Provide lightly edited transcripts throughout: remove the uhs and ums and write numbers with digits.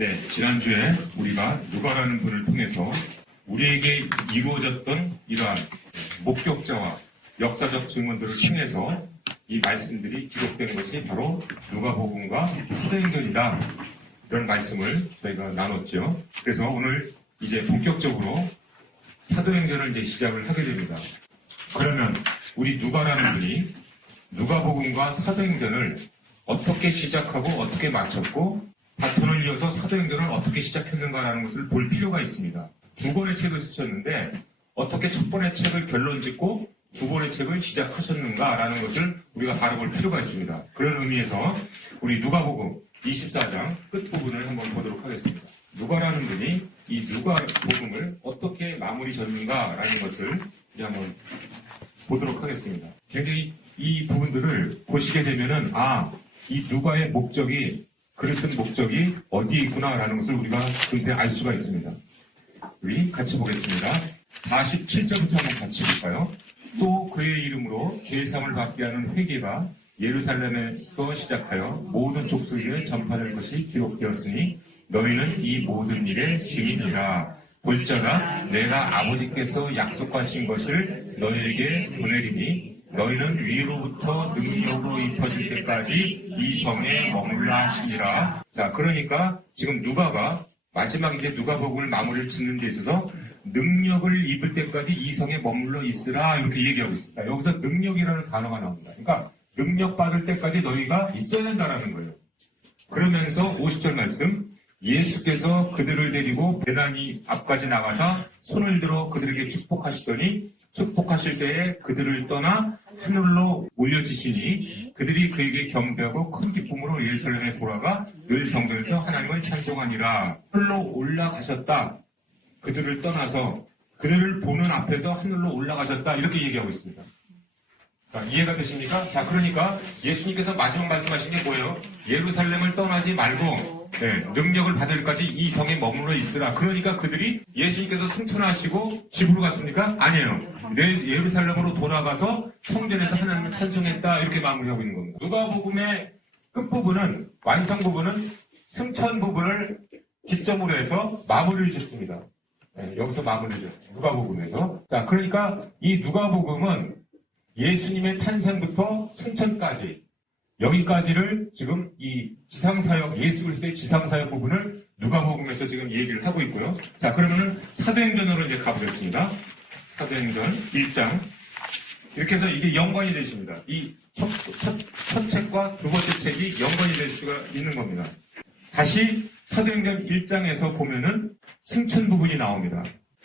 네, 지난주에 우리가 누가라는 분을 통해서 우리에게 이루어졌던 이러한 목격자와 역사적 증언들을 통해서 이 말씀들이 기록된 것이 바로 누가복음과 사도행전이다. 이런 말씀을 저희가 나눴죠. 그래서 오늘 이제 본격적으로 사도행전을 이제 시작을 하게 됩니다. 그러면 우리 누가라는 분이 누가복음과 사도행전을 어떻게 시작하고 어떻게 마쳤고 바톤을 이어서 사도행전을 어떻게 시작했는가라는 것을 볼 필요가 있습니다. 두 권의 책을 쓰셨는데 어떻게 첫 번의 책을 결론 짓고 두 권의 책을 시작하셨는가라는 것을 우리가 바라볼 필요가 있습니다. 그런 의미에서 우리 누가복음 24장 끝부분을 한번 보도록 하겠습니다. 누가라는 분이 이 누가복음을 어떻게 마무리 졌는가라는 것을 이제 한번 보도록 하겠습니다. 굉장히 이 부분들을 보시게 되면은 이 누가의 목적이 글을 쓴 목적이 어디에 있구나라는 것을 우리가 금세 알 수가 있습니다. 우리 같이 보겠습니다. 47절부터 한번 같이 볼까요? 또 그의 이름으로 죄사함을 받게 하는 회개가 예루살렘에서 시작하여 모든 족속에 전파될 것이 기록되었으니 너희는 이 모든 일의 증인이라. 볼자가 내가 아버지께서 약속하신 것을 너희에게 보내리니 너희는 위로부터 능력으로 입혀질 때까지 이 성에 머물라 하시니라. 자, 그러니까 지금 누가가 마지막 이제 누가복음을 마무리를 짓는 데 있어서 능력을 입을 때까지 이 성에 머물러 있으라 이렇게 얘기하고 있습니다. 여기서 능력이라는 단어가 나옵니다. 그러니까 능력 받을 때까지 너희가 있어야 된다라는 거예요. 그러면서 50절 말씀, 예수께서 그들을 데리고 배단위 앞까지 나가서 손을 들어 그들에게 축복하시더니 축복하실 때에 그들을 떠나 하늘로 올려지시니 그들이 그에게 경배하고 큰 기쁨으로 예루살렘에 돌아가 늘 성전에서 하나님을 찬송하니라. 하늘로 올라가셨다. 그들을 떠나서 그들을 보는 앞에서 하늘로 올라가셨다. 이렇게 얘기하고 있습니다. 자, 이해가 되십니까? 자, 그러니까 예수님께서 마지막 말씀하신 게 뭐예요? 예루살렘을 떠나지 말고 능력을 받을까지 이 성에 머물러 있으라. 그러니까 그들이 예수님께서 승천하시고 집으로 갔습니까? 아니에요. 예루살렘으로 돌아가서 성전에서 하나님을 찬송했다. 이렇게 마무리하고 있는 겁니다. 누가복음의 끝부분은, 완성 부분은 승천 부분을 기점으로 해서 마무리를 짓습니다. 여기서 마무리를 짓죠. 누가복음에서. 자, 그러니까 이 누가복음은 예수님의 탄생부터 승천까지 여기까지를 지금 이 지상사역, 예수 그리스도의 지상사역 부분을 누가복음에서 지금 얘기를 하고 있고요. 자, 그러면은 사도행전으로 이제 가보겠습니다. 사도행전 1장. 이렇게 해서 이게 연관이 되십니다. 이 첫 책과 두 번째 책이 연관이 될 수가 있는 겁니다. 다시 사도행전 1장에서 보면은 승천 부분이 나옵니다.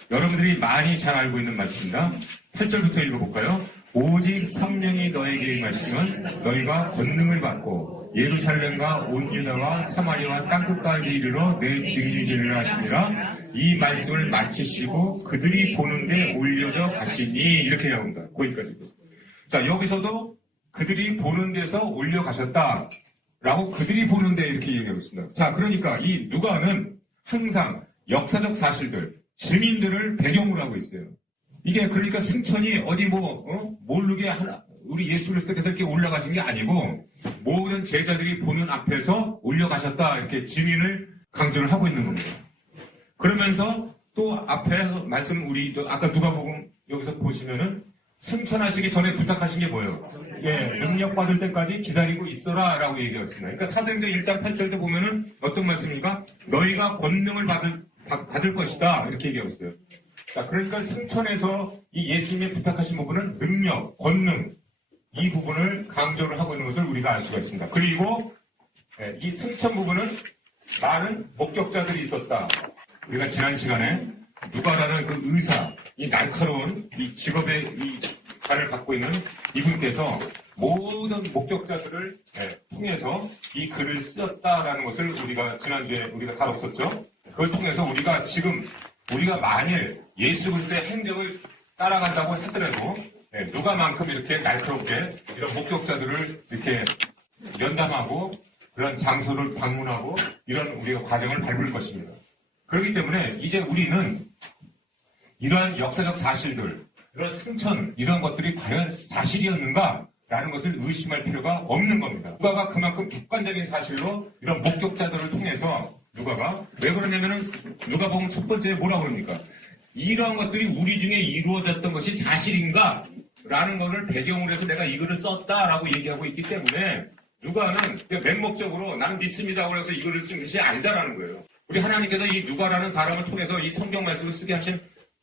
여러분들이 많이 잘 알고 있는 말씀입니다. 8절부터 읽어볼까요? 오직 성령이 너에게 임하시면 너희가 권능을 받고 예루살렘과 온 유다와 사마리아와 땅끝까지 이르러 내 증인이 되리라 하시니라. 이 말씀을 마치시고 그들이 보는데 올려져 가시니 이렇게 나옵니다. 거기까지. 자, 여기서도 그들이 보는 데서 올려가셨다 라고 그들이 보는데 이렇게 얘기하고 있습니다. 자, 그러니까 이 누가는 항상 역사적 사실들, 증인들을 배경으로 하고 있어요. 이게 그러니까 승천이 어디 모르게 우리 예수 그리스도께서 이렇게 올라가신 게 아니고 모든 제자들이 보는 앞에서 올려가셨다 이렇게 증인을 강조를 하고 있는 겁니다. 그러면서 또 앞에 말씀 우리 아까 누가복음 여기서 보시면은 승천하시기 전에 부탁하신 게 뭐예요? 능력 받을 때까지 기다리고 있어라 라고 얘기했습니다. 그러니까 사도행전 1장 8절도 보면은 어떤 말씀입니까? 너희가 권능을 받을 것이다 이렇게 얘기하고 있어요. 자, 그러니까 승천에서 이 예수님이 부탁하신 부분은 능력, 권능 이 부분을 강조를 하고 있는 것을 우리가 알 수가 있습니다. 그리고 이 승천 부분은 많은 목격자들이 있었다. 우리가 지난 시간에 누가라는 그 의사, 이 날카로운 이 직업의 이 관을 갖고 있는 이분께서 모든 목격자들을 통해서 이 글을 쓰었다라는 것을 우리가 지난주에 우리가 다뤘었죠. 그걸 통해서 우리가 만일 예수 그리스도의 행적을 따라간다고 하더라도 누가만큼 이렇게 날카롭게 이런 목격자들을 이렇게 면담하고 그런 장소를 방문하고 이런 우리가 과정을 밟을 것입니다. 그렇기 때문에 이제 우리는 이러한 역사적 사실들, 이런 승천, 이런 것들이 과연 사실이었는가라는 것을 의심할 필요가 없는 겁니다. 누가가 그만큼 객관적인 사실로 이런 목격자들을 통해서 누가가. 왜 그러냐면은 누가복음 첫 번째에 뭐라고 그럽니까? 이러한 것들이 우리 중에 이루어졌던 것이 사실인가? 라는 것을 배경으로 해서 내가 이거를 썼다라고 얘기하고 있기 때문에 누가는 맹목적으로 난 믿습니다 그래서 이거를 쓴 것이 아니다라는 거예요. 우리 하나님께서 이 누가라는 사람을 통해서 이 성경 말씀을 쓰게 하신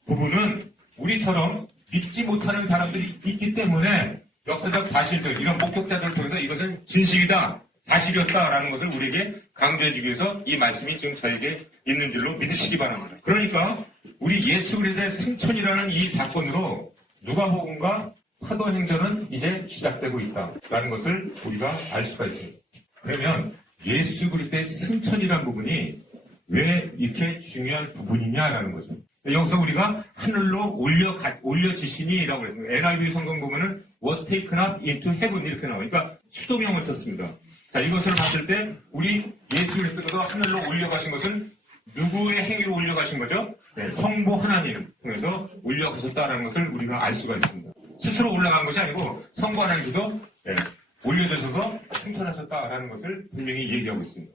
부분은 우리처럼 믿지 못하는 사람들이 있기 때문에 역사적 사실들, 이런 목격자들을 통해서 이것은 진실이다, 사실이었다라는 것을 우리에게 강조해주기 위해서 이 말씀이 지금 저에게 있는 줄로 믿으시기 바랍니다. 그러니까 우리 예수 그리스도의 승천이라는 이 사건으로 누가복음과 사도행전은 이제 시작되고 있다라는 것을 우리가 알 수가 있습니다. 그러면 예수 그리스도의 승천이라는 부분이 왜 이렇게 중요한 부분이냐라는 거죠. 여기서 우리가 하늘로 올려지시니라고 했습니다. NIV 성경 보면은 was taken up into heaven 이렇게 나와요. 그러니까 수동형을 썼습니다. 자, 이것을 봤을 때 우리 예수 그리스도가 하늘로 올려가신 것은 누구의 행위로 올려가신 거죠? 네, 성부 하나님 통해서 올려가셨다라는 것을 우리가 알 수가 있습니다. 스스로 올라간 것이 아니고 성부 하나님께서 올려주셔서 승천하셨다라는 것을 분명히 얘기하고 있습니다.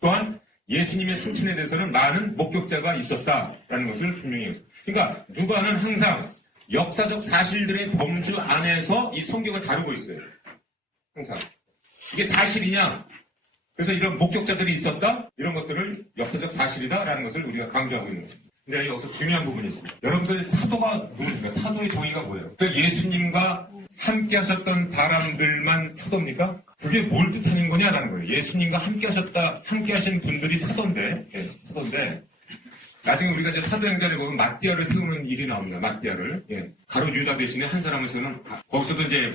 또한 예수님의 승천에 대해서는 많은 목격자가 있었다라는 것을 분명히 해요. 그러니까 누가는 항상 역사적 사실들의 범주 안에서 이 성경을 다루고 있어요. 항상. 이게 사실이냐? 그래서 이런 목격자들이 있었다? 이런 것들을 역사적 사실이다라는 것을 우리가 강조하고 있는 겁니다. 근데 여기서 중요한 부분이 있습니다. 여러분들 사도가 누굽니까? 사도의 정의가 뭐예요? 그러니까 예수님과 함께 하셨던 사람들만 사도입니까? 그게 뭘 뜻하는 거냐라는 거예요. 예수님과 함께 하신 분들이 사도인데, 사도인데, 나중에 우리가 이제 사도행전에 보면 마띠아를 세우는 일이 나옵니다. 마띠아를. 가로 유다 대신에 한 사람을 세우는, 거기서도 이제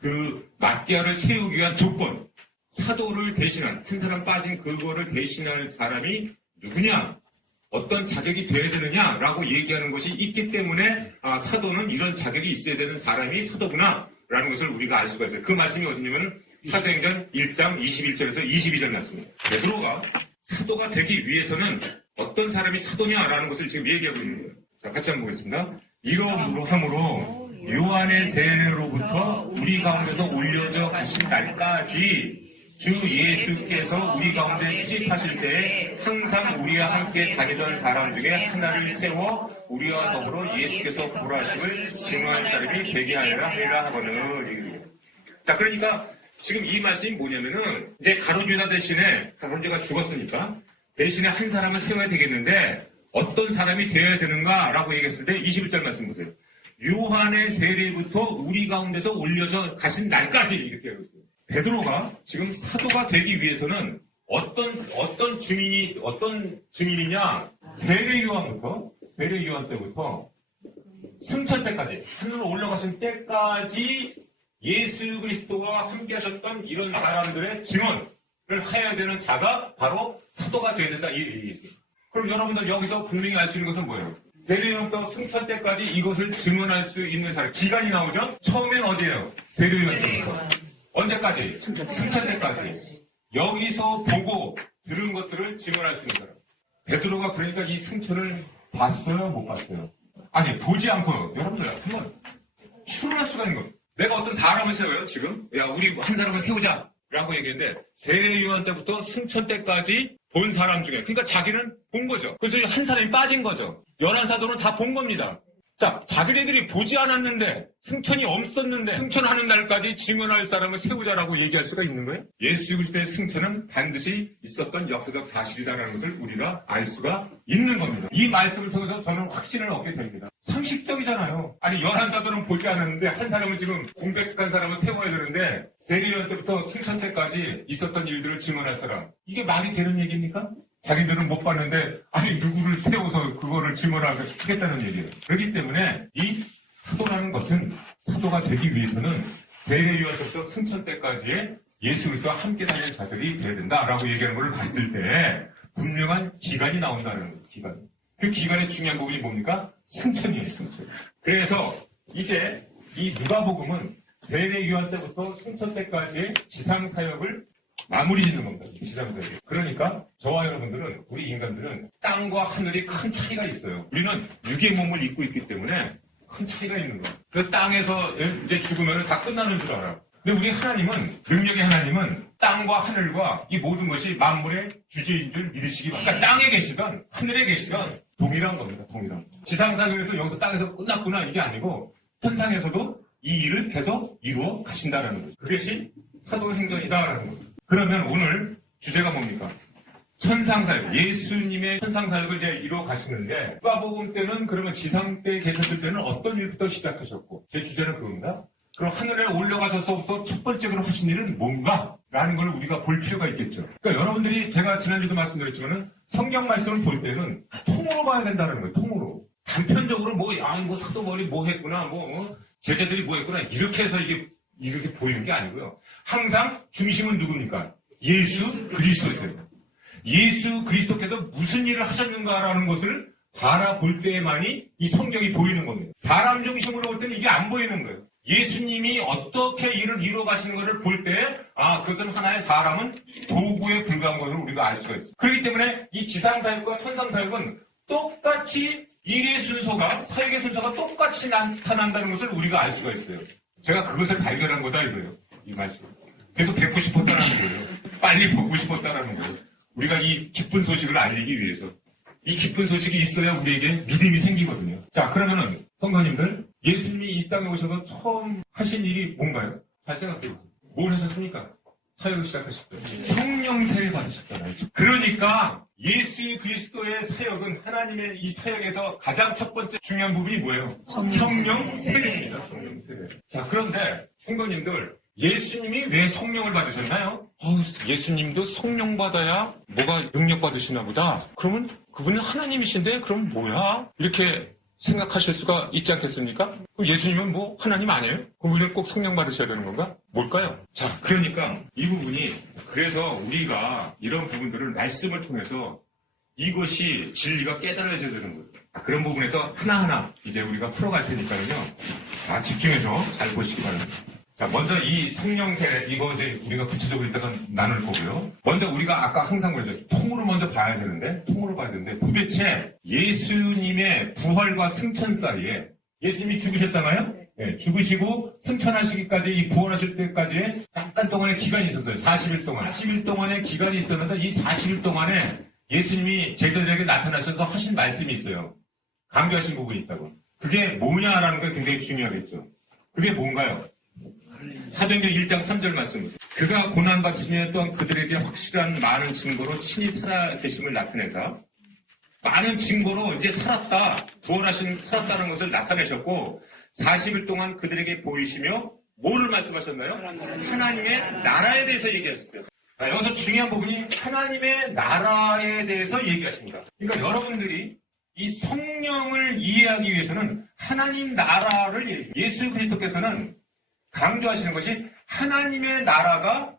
그 마띠아를 세우기 위한 조건, 사도를 대신한, 한 사람 빠진 그거를 대신할 사람이 누구냐? 어떤 자격이 되어야 되느냐라고 얘기하는 것이 있기 때문에 사도는 이런 자격이 있어야 되는 사람이 사도구나 라는 것을 우리가 알 수가 있어요. 그 말씀이 어디냐면 사도행전 1장 21절에서 22절 말씀입니다. 베드로가 사도가 되기 위해서는 어떤 사람이 사도냐라는 것을 지금 얘기하고 있는 거예요. 자, 같이 한번 보겠습니다. 이러함으로 요한의 세례로부터 우리 가운데서 올려져 가신 날까지 주 예수께서 우리 가운데 출입하실 때에 항상 우리와 함께 다니던 사람 중에 하나를 세워 우리와 더불어 예수께서 보라심을 증언할 사람이 되게 하리라 하거늘. 자, 그러니까 지금 이 말씀이 뭐냐면은 이제 가룟유다 대신에 가룟유다가 죽었으니까 대신에 한 사람을 세워야 되겠는데 어떤 사람이 되어야 되는가라고 얘기했을 때 21절 말씀 보세요. 요한의 세례부터 우리 가운데서 올려져 가신 날까지 이렇게 하고 있어요. 베드로가 지금 사도가 되기 위해서는 어떤 증인이냐? 세례 요한 때부터 승천 때까지, 하늘로 올라가신 때까지 예수 그리스도와 함께 하셨던 이런 사람들의 증언을 해야 되는 자가 바로 사도가 되어야 된다. 그럼 여러분들 여기서 분명히 알 수 있는 것은 뭐예요? 세례 요한부터 승천 때까지 이것을 증언할 수 있는 사람. 기간이 나오죠? 처음엔 어디예요? 세례 요한 때부터. 언제까지? 승천 때까지. 여기서 보고 들은 것들을 증언할 수 있는 사람. 베드로가 그러니까 이 승천을 봤어요? 못 봤어요? 아니, 보지 않고 여러분들 한번 추론할 수가 있는 거예요. 내가 어떤 사람을 세워요, 지금? 야, 우리 한 사람을 세우자. 라고 얘기했는데 세례 요한 때부터 승천 때까지 본 사람 중에, 그러니까 자기는 본 거죠. 그래서 한 사람이 빠진 거죠. 11사도는 다 본 겁니다. 자, 자기네들이 보지 않았는데 승천이 없었는데 승천하는 날까지 증언할 사람을 세우자라고 얘기할 수가 있는 거예요? 예수 그리스도의 승천은 반드시 있었던 역사적 사실이다라는 것을 우리가 알 수가 있는 겁니다. 이 말씀을 통해서 저는 확신을 얻게 됩니다. 상식적이잖아요. 아니 11사도는 보지 않았는데 한 사람을 지금 공백한 사람을 세워야 되는데 세례요한 때부터 승천 때까지 있었던 일들을 증언할 사람, 이게 말이 되는 얘기입니까? 자기들은 못 봤는데 아니 누구를 세워서 그거를 증언하겠다는 얘기예요. 그렇기 때문에 이 사도라는 것은 사도가 되기 위해서는 세례 요한부터 승천 때까지의 예수 그리스도와 함께 다니는 자들이 되어야 된다라고 얘기하는 것을 봤을 때 분명한 기간이 나온다는 거예요. 기간. 그 기간의 중요한 부분이 뭡니까? 승천이에요. 승천. 그래서 이제 이 누가복음은 세례 요한 때부터 승천 때까지의 지상 사역을 마무리 짓는 겁니다. 시장들이. 그러니까 저와 여러분들은, 우리 인간들은 땅과 하늘이 큰 차이가 있어요. 우리는 육의 몸을 입고 있기 때문에 큰 차이가 있는 거예요. 그 땅에서 이제 죽으면 다 끝나는 줄 알아. 근데 우리 하나님은, 능력의 하나님은 땅과 하늘과 이 모든 것이 만물의 주제인 줄 믿으시기 바랍니다. 그러니까 땅에 계시던 하늘에 계시던 동일한 겁니다. 동일한. 지상사회에서 여기서 땅에서 끝났구나 이게 아니고 천상에서도 이 일을 계속 이루어 가신다라는 거죠. 그것이 사도행전이다라는 거죠. 그러면 오늘 주제가 뭡니까? 천상사역, 예수님의 천상사역을 이제 이루어 가시는데 누가복음 때는 그러면 지상 때 계셨을 때는 어떤 일부터 시작하셨고 제 주제는 그겁니다. 그럼 하늘에 올라가셔서 첫 번째로 하신 일은 뭔가? 라는 걸 우리가 볼 필요가 있겠죠. 그러니까 여러분들이 제가 지난주도 말씀드렸지만은 성경 말씀을 볼 때는 통으로 봐야 된다는 거예요. 통으로. 단편적으로 뭐 사도벌이 뭐 했구나, 제자들이 뭐 했구나 이렇게 해서 이렇게 보이는 게 아니고요. 항상 중심은 누굽니까? 예수 그리스도세요. 예수 그리스도께서 무슨 일을 하셨는가라는 것을 바라볼 때만이 이 성경이 보이는 겁니다. 사람 중심으로 볼 때는 이게 안 보이는 거예요. 예수님이 어떻게 일을 이루어 가시는 것을 볼 때, 그것은 하나의 사람은 도구에 불과한 것을 우리가 알 수가 있어요. 그렇기 때문에 이 지상사역과 천상사역은 똑같이 일의 순서가, 사역의 순서가 똑같이 나타난다는 것을 우리가 알 수가 있어요. 제가 그것을 발견한 거다 이거예요. 이 말씀. 계속 뵙고 싶었다는 거예요. 빨리 보고 싶었다는 거예요. 우리가 이 기쁜 소식을 알리기 위해서. 이 기쁜 소식이 있어야 우리에게 믿음이 생기거든요. 자, 그러면은 성도님들, 예수님이 이 땅에 오셔서 처음 하신 일이 뭔가요? 잘 생각해보세요. 뭘 하셨습니까? 사역을 시작하실 때 성령 세례 받으셨잖아요. 그러니까 예수 그리스도의 사역은 하나님의 이 사역에서 가장 첫 번째 중요한 부분이 뭐예요? 성령 세례입니다. 성령 세례. 자, 그런데 성도님들, 예수님이 왜 성령을 받으셨나요? 예수님도 성령 받아야 뭐가 능력 받으시나 보다. 그러면 그분은 하나님이신데 그럼 뭐야? 이렇게 생각하실 수가 있지 않겠습니까? 그럼 예수님은 뭐 하나님 아니에요? 그분은 꼭 성령 받으셔야 되는 건가? 뭘까요? 자, 그러니까 이 부분이, 그래서 우리가 이런 부분들을 말씀을 통해서 이것이 진리가 깨달아져야 되는 거예요. 그런 부분에서 하나하나 이제 우리가 풀어갈 테니까요. 집중해서 잘 보시기 바랍니다. 자, 먼저 이 성령 세례, 이거 이제 우리가 구체적으로 이따가 나눌 거고요. 먼저 우리가 아까 항상 그러죠. 통으로 먼저 봐야 되는데, 도대체 예수님의 부활과 승천 사이에, 예수님이 죽으셨잖아요? 네, 죽으시고 승천하시기까지, 이 부활하실 때까지의 잠깐 동안의 기간이 있었어요. 40일 동안. 40일 동안의 기간이 있었는데, 이 40일 동안에 예수님이 제자들에게 나타나셔서 하신 말씀이 있어요. 강조하신 부분이 있다고. 그게 뭐냐라는 게 굉장히 중요하겠죠. 그게 뭔가요? 사도행전 1장 3절 말씀. 그가 고난받으시며 또한 그들에게 확실한 많은 증거로 친히 살아계심을 나타내사, 많은 증거로 이제 살았다는 것을 나타내셨고, 40일 동안 그들에게 보이시며 뭐를 말씀하셨나요? 하나님의 나라에 대해서 얘기하셨어요. 여기서 중요한 부분이 하나님의 나라에 대해서 얘기하십니다. 그러니까 여러분들이 이 성령을 이해하기 위해서는 하나님 나라를 얘기해요. 예수 그리스도께서는 강조하시는 것이 하나님의 나라가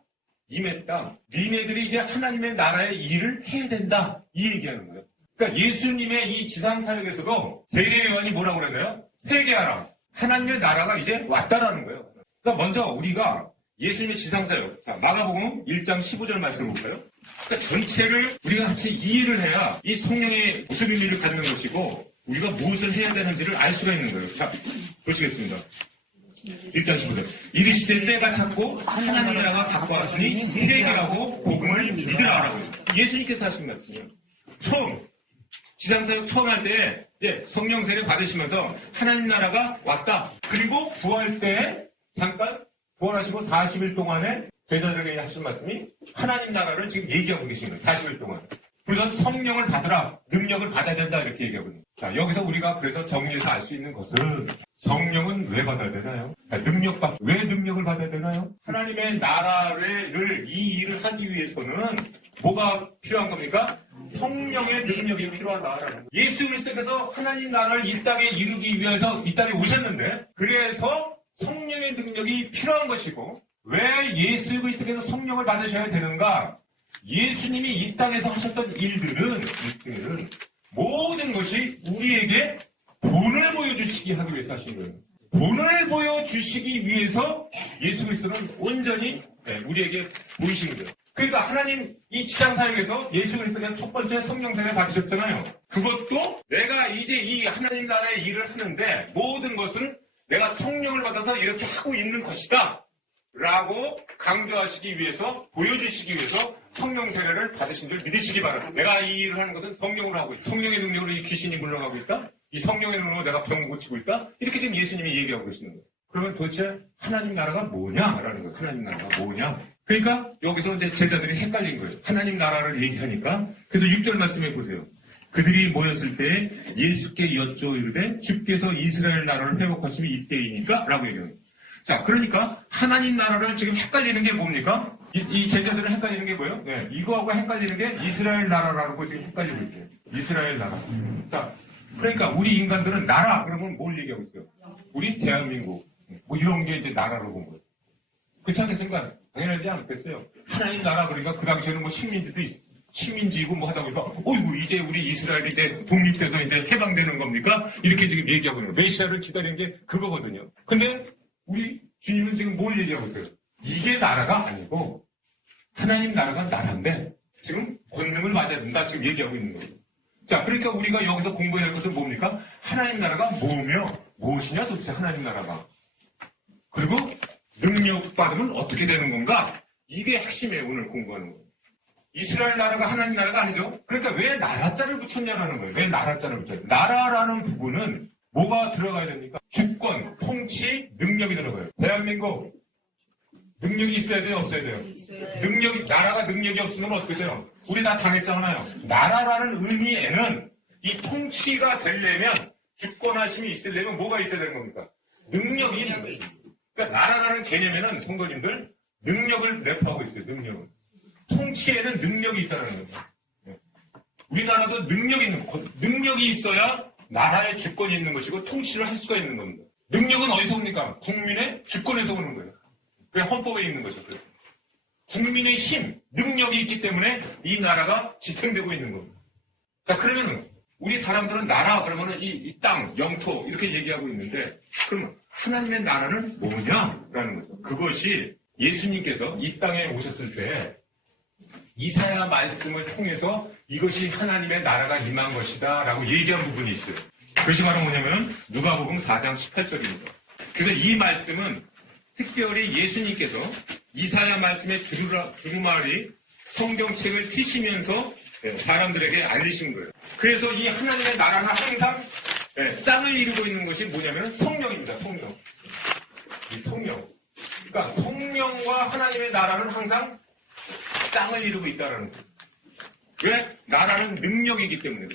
임했다. 니네들이 이제 하나님의 나라의 일을 해야 된다. 이 얘기하는 거예요. 그러니까 예수님의 이 지상사역에서도 세례 요한이 뭐라고 그러나요? 회개하라. 하나님의 나라가 이제 왔다라는 거예요. 그러니까 먼저 우리가 예수님의 지상사역, 마가복음 1장 15절 말씀을 볼까요? 그러니까 전체를 우리가 같이 이해를 해야 이 성령의 무슨 의미를 갖는 것이고 우리가 무엇을 해야 되는지를 알 수가 있는 거예요. 자, 보시겠습니다. 1장 15절. 이르시되 때가 찼고 하나님 나라가 가까웠으니 회개하고 복음을 믿으라라고 했습니다. 예수님께서 하신 말씀이에요. 처음 지상사역 처음 할 때 성령 세례 받으시면서 하나님 나라가 왔다. 그리고 부활 때 잠깐 부활하시고 40일 동안에 제자들에게 하신 말씀이 하나님 나라를 지금 얘기하고 계신 거예요. 40일 동안. 그래서 성령을 받으라. 능력을 받아야 된다. 이렇게 얘기하거든요. 자, 여기서 우리가 그래서 정리해서 알 수 있는 것은 성령은 왜 받아야 되나요? 왜 능력을 받아야 되나요? 하나님의 나라를 이 일을 하기 위해서는 뭐가 필요한 겁니까? 성령의 능력이 필요하다라는 거예요. 예수 그리스도께서 하나님 나라를 이 땅에 이루기 위해서 이 땅에 오셨는데 그래서 성령의 능력이 필요한 것이고 왜 예수 그리스도께서 성령을 받으셔야 되는가? 예수님이 이 땅에서 하셨던 일들은 모든 것이 우리에게 본을 보여주시기 하기 위해서 하신 거예요. 본을 보여주시기 위해서 예수 그리스도는 온전히 우리에게 보이신 거예요. 그러니까 하나님 이 지상사역에서 예수 그리스도께서 첫 번째 성령 세례 받으셨잖아요. 그것도 내가 이제 이 하나님 나라의 일을 하는데 모든 것은 내가 성령을 받아서 이렇게 하고 있는 것이다 라고 강조하시기 위해서, 보여주시기 위해서 성령 세례를 받으신 줄 믿으시기 바랍니다. 내가 이 일을 하는 것은 성령으로 하고 있다. 성령의 능력으로 이 귀신이 물러가고 있다. 이 성령의 능력으로 내가 병 고치고 있다. 이렇게 지금 예수님이 얘기하고 계시는 거예요. 그러면 도대체 하나님 나라가 뭐냐라는 거예요. 하나님 나라가 뭐냐. 그러니까 여기서 이제 제자들이 헷갈린 거예요. 하나님 나라를 얘기하니까. 그래서 6절 말씀해 보세요. 그들이 모였을 때 예수께 여쭈어 이르되 주께서 이스라엘 나라를 회복하심이 이때이니까 라고 얘기합니다. 자, 그러니까 하나님 나라를 지금 헷갈리는 게 뭡니까? 이 제자들은 헷갈리는 게 뭐예요? 네, 이거하고 헷갈리는 게 이스라엘 나라라고 지금 헷갈리고 있어요. 이스라엘 나라. 자, 그러니까 우리 인간들은 나라 그러면 뭘 얘기하고 있어요? 우리 대한민국 뭐 이런 게 이제 나라로 본 거예요. 그렇지 않겠습니까? 당연하지 않겠어요. 하나님 나라 그러니까 그 당시에는 뭐 식민지도 식민지고 뭐 하다 보니까 어이구 이제 우리 이스라엘이 이제 독립돼서 이제 해방되는 겁니까? 이렇게 지금 얘기하고 있는 거예요. 메시아를 기다리는 게 그거거든요. 근데 우리 주님은 지금 뭘 얘기하고 있어요? 이게 나라가 아니고 하나님 나라가 나라인데 지금 권능을 맞아야 된다 지금 얘기하고 있는 거예요. 자, 그러니까 우리가 여기서 공부해야 할 것은 뭡니까? 하나님 나라가 뭐며 무엇이냐 도대체 하나님 나라가. 그리고 능력 받으면 어떻게 되는 건가? 이게 핵심이에요. 오늘 공부하는 거예요. 이스라엘 나라가 하나님 나라가 아니죠. 그러니까 왜 나라자를 붙였냐라는 거예요. 왜 나라자를 붙였냐. 나라라는 부분은 뭐가 들어가야 됩니까? 주권, 통치, 능력이 들어가요. 대한민국 능력이 있어야 돼요? 없어야 돼요? 나라가 능력이 없으면 어떻게 돼요? 우리 다 당했잖아요. 나라라는 의미에는 이 통치가 되려면 주권하심이 있으려면 뭐가 있어야 되는 겁니까? 능력이 있는 거예요. 그러니까 나라라는 개념에는 성도님들 능력을 내포하고 있어요. 능력을. 통치에는 능력이 있다는 거예요. 우리나라도 능력이 있어야 나라의 주권이 있는 것이고 통치를 할 수가 있는 겁니다. 능력은 어디서 옵니까? 국민의 주권에서 오는 거예요. 그게 헌법에 있는 거죠. 국민의 힘, 능력이 있기 때문에 이 나라가 지탱되고 있는 겁니다. 자, 그러면 우리 사람들은 나라 그러면은 이 땅, 영토 이렇게 얘기하고 있는데 그러면 하나님의 나라는 뭐냐라는 거죠. 그것이 예수님께서 이 땅에 오셨을 때 이사야 말씀을 통해서 이것이 하나님의 나라가 임한 것이다 라고 얘기한 부분이 있어요. 그것이 바로 뭐냐면 누가복음 4장 18절입니다. 그래서 이 말씀은 특별히 예수님께서 이사야 말씀의 두루마리 성경책을 피시면서 사람들에게 알리신 거예요. 그래서 이 하나님의 나라는 항상 쌍을 이루고 있는 것이 뭐냐면 성령입니다. 성령. 이 성령. 그러니까 성령과 하나님의 나라는 항상 쌍을 이루고 있다는 거예요. 왜? 나라는 능력이기 때문에.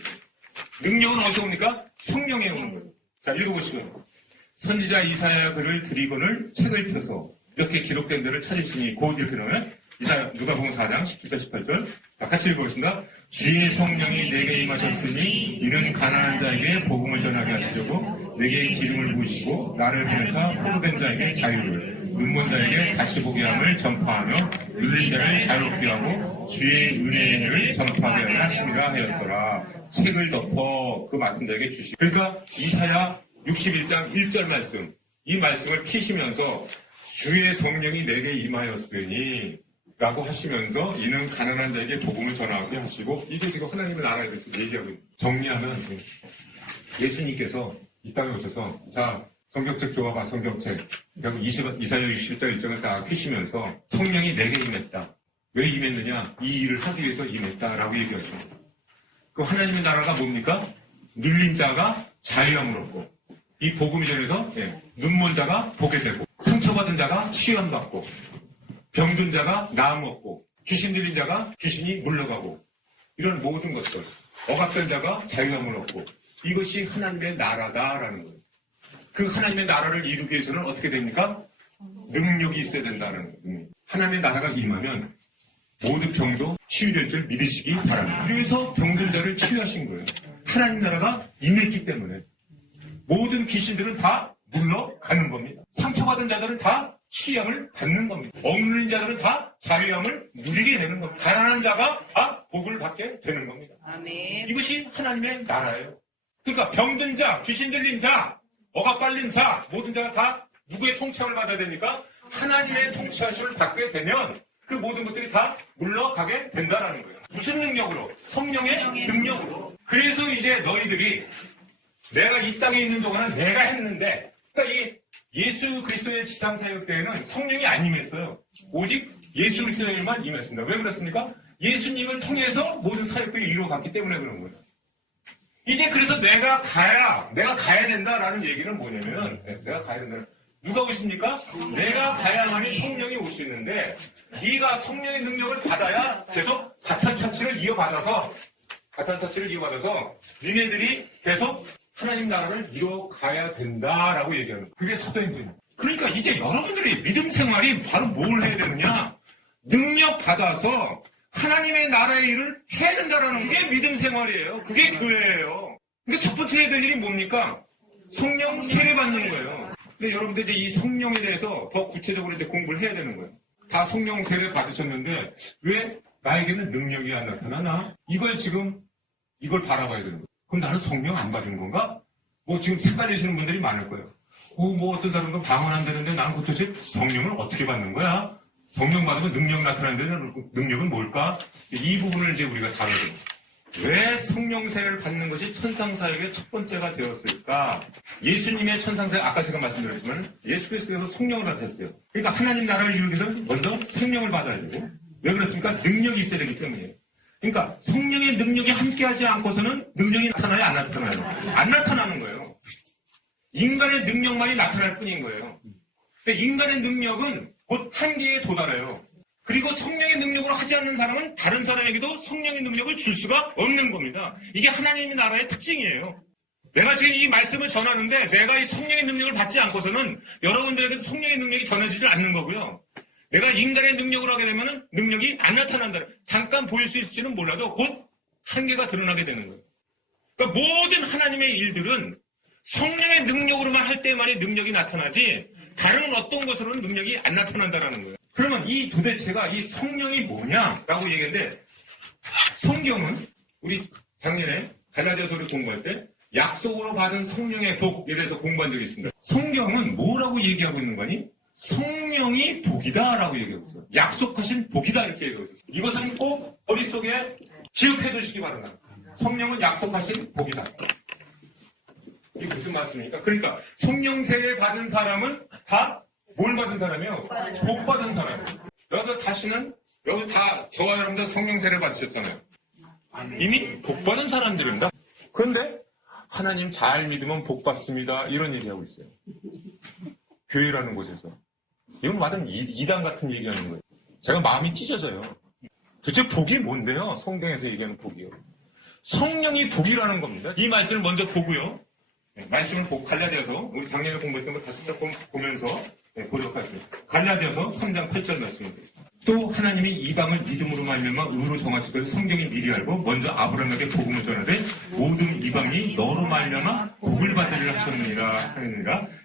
능력은 어디서 옵니까? 성령에 오는 거예요. 자, 읽어보시면. 선지자 이사야 글을 드리거늘 책을 펴서 이렇게 기록된 데를 찾으시니 곧 이렇게 나오면 누가복음 4장 17절 18절 같이 읽어보겠습니다. 주의 성령이 내게 임하셨으니 이는 가난한 자에게 복음을 전하게 하시려고 내게 기름을 부으시고 나를 보내사 포로된 자에게 자유를 눈먼 자에게 다시 보게 함을 전파하며 눌린 자를 자유롭게 하고 주의 은혜를 전파하게 하심이라 하였더라. 책을 덮어 그 맡은 자에게 주시고 그러니까 이사야 61장 1절 말씀 이 말씀을 피시면서 주의 성령이 내게 임하였으니 라고 하시면서 이는 가난한 자에게 복음을 전하게 하시고 이게 지금 하나님의 나라에 대해서 얘기하고 있는 정리하면 예수님께서 이 땅에 오셔서 자 성경책 줘봐봐 성경책 그리고 이사야 61장 1장을 다 피시면서 성령이 내게 임했다. 왜 임했느냐? 이 일을 하기 위해서 임했다라고 얘기하십니다. 그 하나님의 나라가 뭡니까? 눌린 자가 자유함을 얻고 이 복음이 전해서 눈먼 자가 보게 되고 상처받은 자가 치유받고 병든 자가 나음 얻고 귀신 들린 자가 귀신이 물러가고 이런 모든 것들 억압된 자가 자유함을 얻고 이것이 하나님의 나라다라는 거예요. 그 하나님의 나라를 이루기 위해서는 어떻게 됩니까? 능력이 있어야 된다는 거예요. 하나님의 나라가 임하면 모든 병도 치유될 줄 믿으시기 바랍니다. 그래서 병든 자를 치유하신 거예요. 하나님 나라가 임했기 때문에 모든 귀신들은 다 물러가는 겁니다. 상처받은 자들은 다 치유함을 받는 겁니다. 억눌린 자들은 다 자유함을 누리게 되는 겁니다. 가난한 자가 다 복을 받게 되는 겁니다. 아멘. 이것이 하나님의 나라예요. 그러니까 병든 자, 귀신 들린 자, 억압 빨린 자, 모든 자가 다 누구의 통치함을 받아야 됩니까? 하나님의 통치하심을 받게 되면 그 모든 것들이 다 물러가게 된다는 거예요. 무슨 능력으로? 성령의 능력으로. 그래서 이제 너희들이 내가 이 땅에 있는 동안은 내가 했는데 그러니까 이 예수 그리스도의 지상 사역 때에는 성령이 안 임했어요. 오직 예수 그리스도님만 임했습니다. 왜 그렇습니까? 예수님을 통해서 모든 사역들이 이루어갔기 때문에 그런 거예요. 이제 그래서 내가 가야 된다라는 얘기는 뭐냐면, 내가 가야 된다. 누가 오십니까? 내가 가야만이 성령이 올 수 있는데, 네가 성령의 능력을 받아야 계속 같은 터치를 이어받아서 니네들이 계속 하나님 나라를 이뤄가야 된다라고 얘기하는 거예요. 그게 사도행전이에요. 그러니까 이제 여러분들의 믿음 생활이 바로 뭘 해야 되느냐? 능력 받아서 하나님의 나라의 일을 해야 된다라는 게 믿음 생활이에요. 그게 교회예요. 그러니까 첫 번째 해야 될 일이 뭡니까? 성령 세례 받는 거예요. 근데 여러분들 이제 이 성령에 대해서 더 구체적으로 이제 공부를 해야 되는 거예요. 다 성령 세례 받으셨는데 왜 나에게는 능력이 안 나타나나? 이걸 바라봐야 되는 거예요. 그럼 나는 성령 안 받은 건가? 뭐 지금 헷갈리시는 분들이 많을 거예요. 뭐 어떤 사람은 방언한다는데 나는 도대체 성령을 어떻게 받는 거야? 성령 받으면 능력 나타나는데 능력은 뭘까? 이 부분을 이제 우리가 다뤄야 돼요. 왜 성령 세례를 받는 것이 천상사역의 첫 번째가 되었을까? 예수님의 천상사역, 아까 제가 말씀드렸지만 예수 그리스도께서 성령을 받으셨어요. 그러니까 하나님 나라를 이루기 위해서 먼저 생명을 받아야 되고, 왜 그렇습니까? 능력이 있어야 되기 때문이에요. 그러니까 성령의 능력이 함께하지 않고서는 능력이 나타나요? 안 나타나요? 안 나타나는 거예요. 인간의 능력만이 나타날 뿐인 거예요. 근데 인간의 능력은 곧 한계에 도달해요. 그리고 성령의 능력으로 하지 않는 사람은 다른 사람에게도 성령의 능력을 줄 수가 없는 겁니다. 이게 하나님의 나라의 특징이에요. 내가 지금 이 말씀을 전하는데 내가 이 성령의 능력을 받지 않고서는 여러분들에게도 성령의 능력이 전해지지 않는 거고요. 내가 인간의 능력으로 하게 되면 능력이 안 나타난다. 잠깐 보일 수 있을지는 몰라도 곧 한계가 드러나게 되는 거예요. 그러니까 모든 하나님의 일들은 성령의 능력으로만 할 때만이 능력이 나타나지 다른 어떤 것으로는 능력이 안 나타난다는 거예요. 그러면 이 도대체가 이 성령이 뭐냐라고 얘기했는데, 성경은 우리 작년에 갈라디아서를 공부할 때 약속으로 받은 성령의 복에 대해서 공부한 적이 있습니다. 성경은 뭐라고 얘기하고 있는 거니? 성령이 복이다라고 얘기하고 있어요. 약속하신 복이다 이렇게 얘기하고 있어요. 이것은 꼭 머릿속에 기억해 두시기 바랍니다. 성령은 약속하신 복이다. 이게 무슨 말씀입니까? 그러니까 성령 세례 받은 사람은 다 뭘 받은 사람이요? 복 받은 사람이에요. 여러분 다시는 여기 다 저와 여러분들 성령 세례 받으셨잖아요. 이미 복 받은 사람들입니다. 그런데 하나님 잘 믿으면 복 받습니다. 이런 얘기하고 있어요. 교회라는 곳에서. 이건 완전 이단 같은 얘기하는 거예요. 제가 마음이 찢어져요. 도대체 복이 뭔데요? 성경에서 얘기하는 복이요. 성령이 복이라는 겁니다. 이 말씀을 먼저 보고요. 말씀을 보고 갈라디아서 우리 작년에 공부했던 거 다시 조금 보면서 보도록 하겠습니다. 갈라디아서 3장 8절 말씀입니다. 또 하나님이 이방을 믿음으로 말미암아 의로 정하실 것을 성경이 미리 알고 먼저 아브라함에게 복음을 전하되 모든 이방이 너로 말미암아 복을 받으리라 하셨느니라.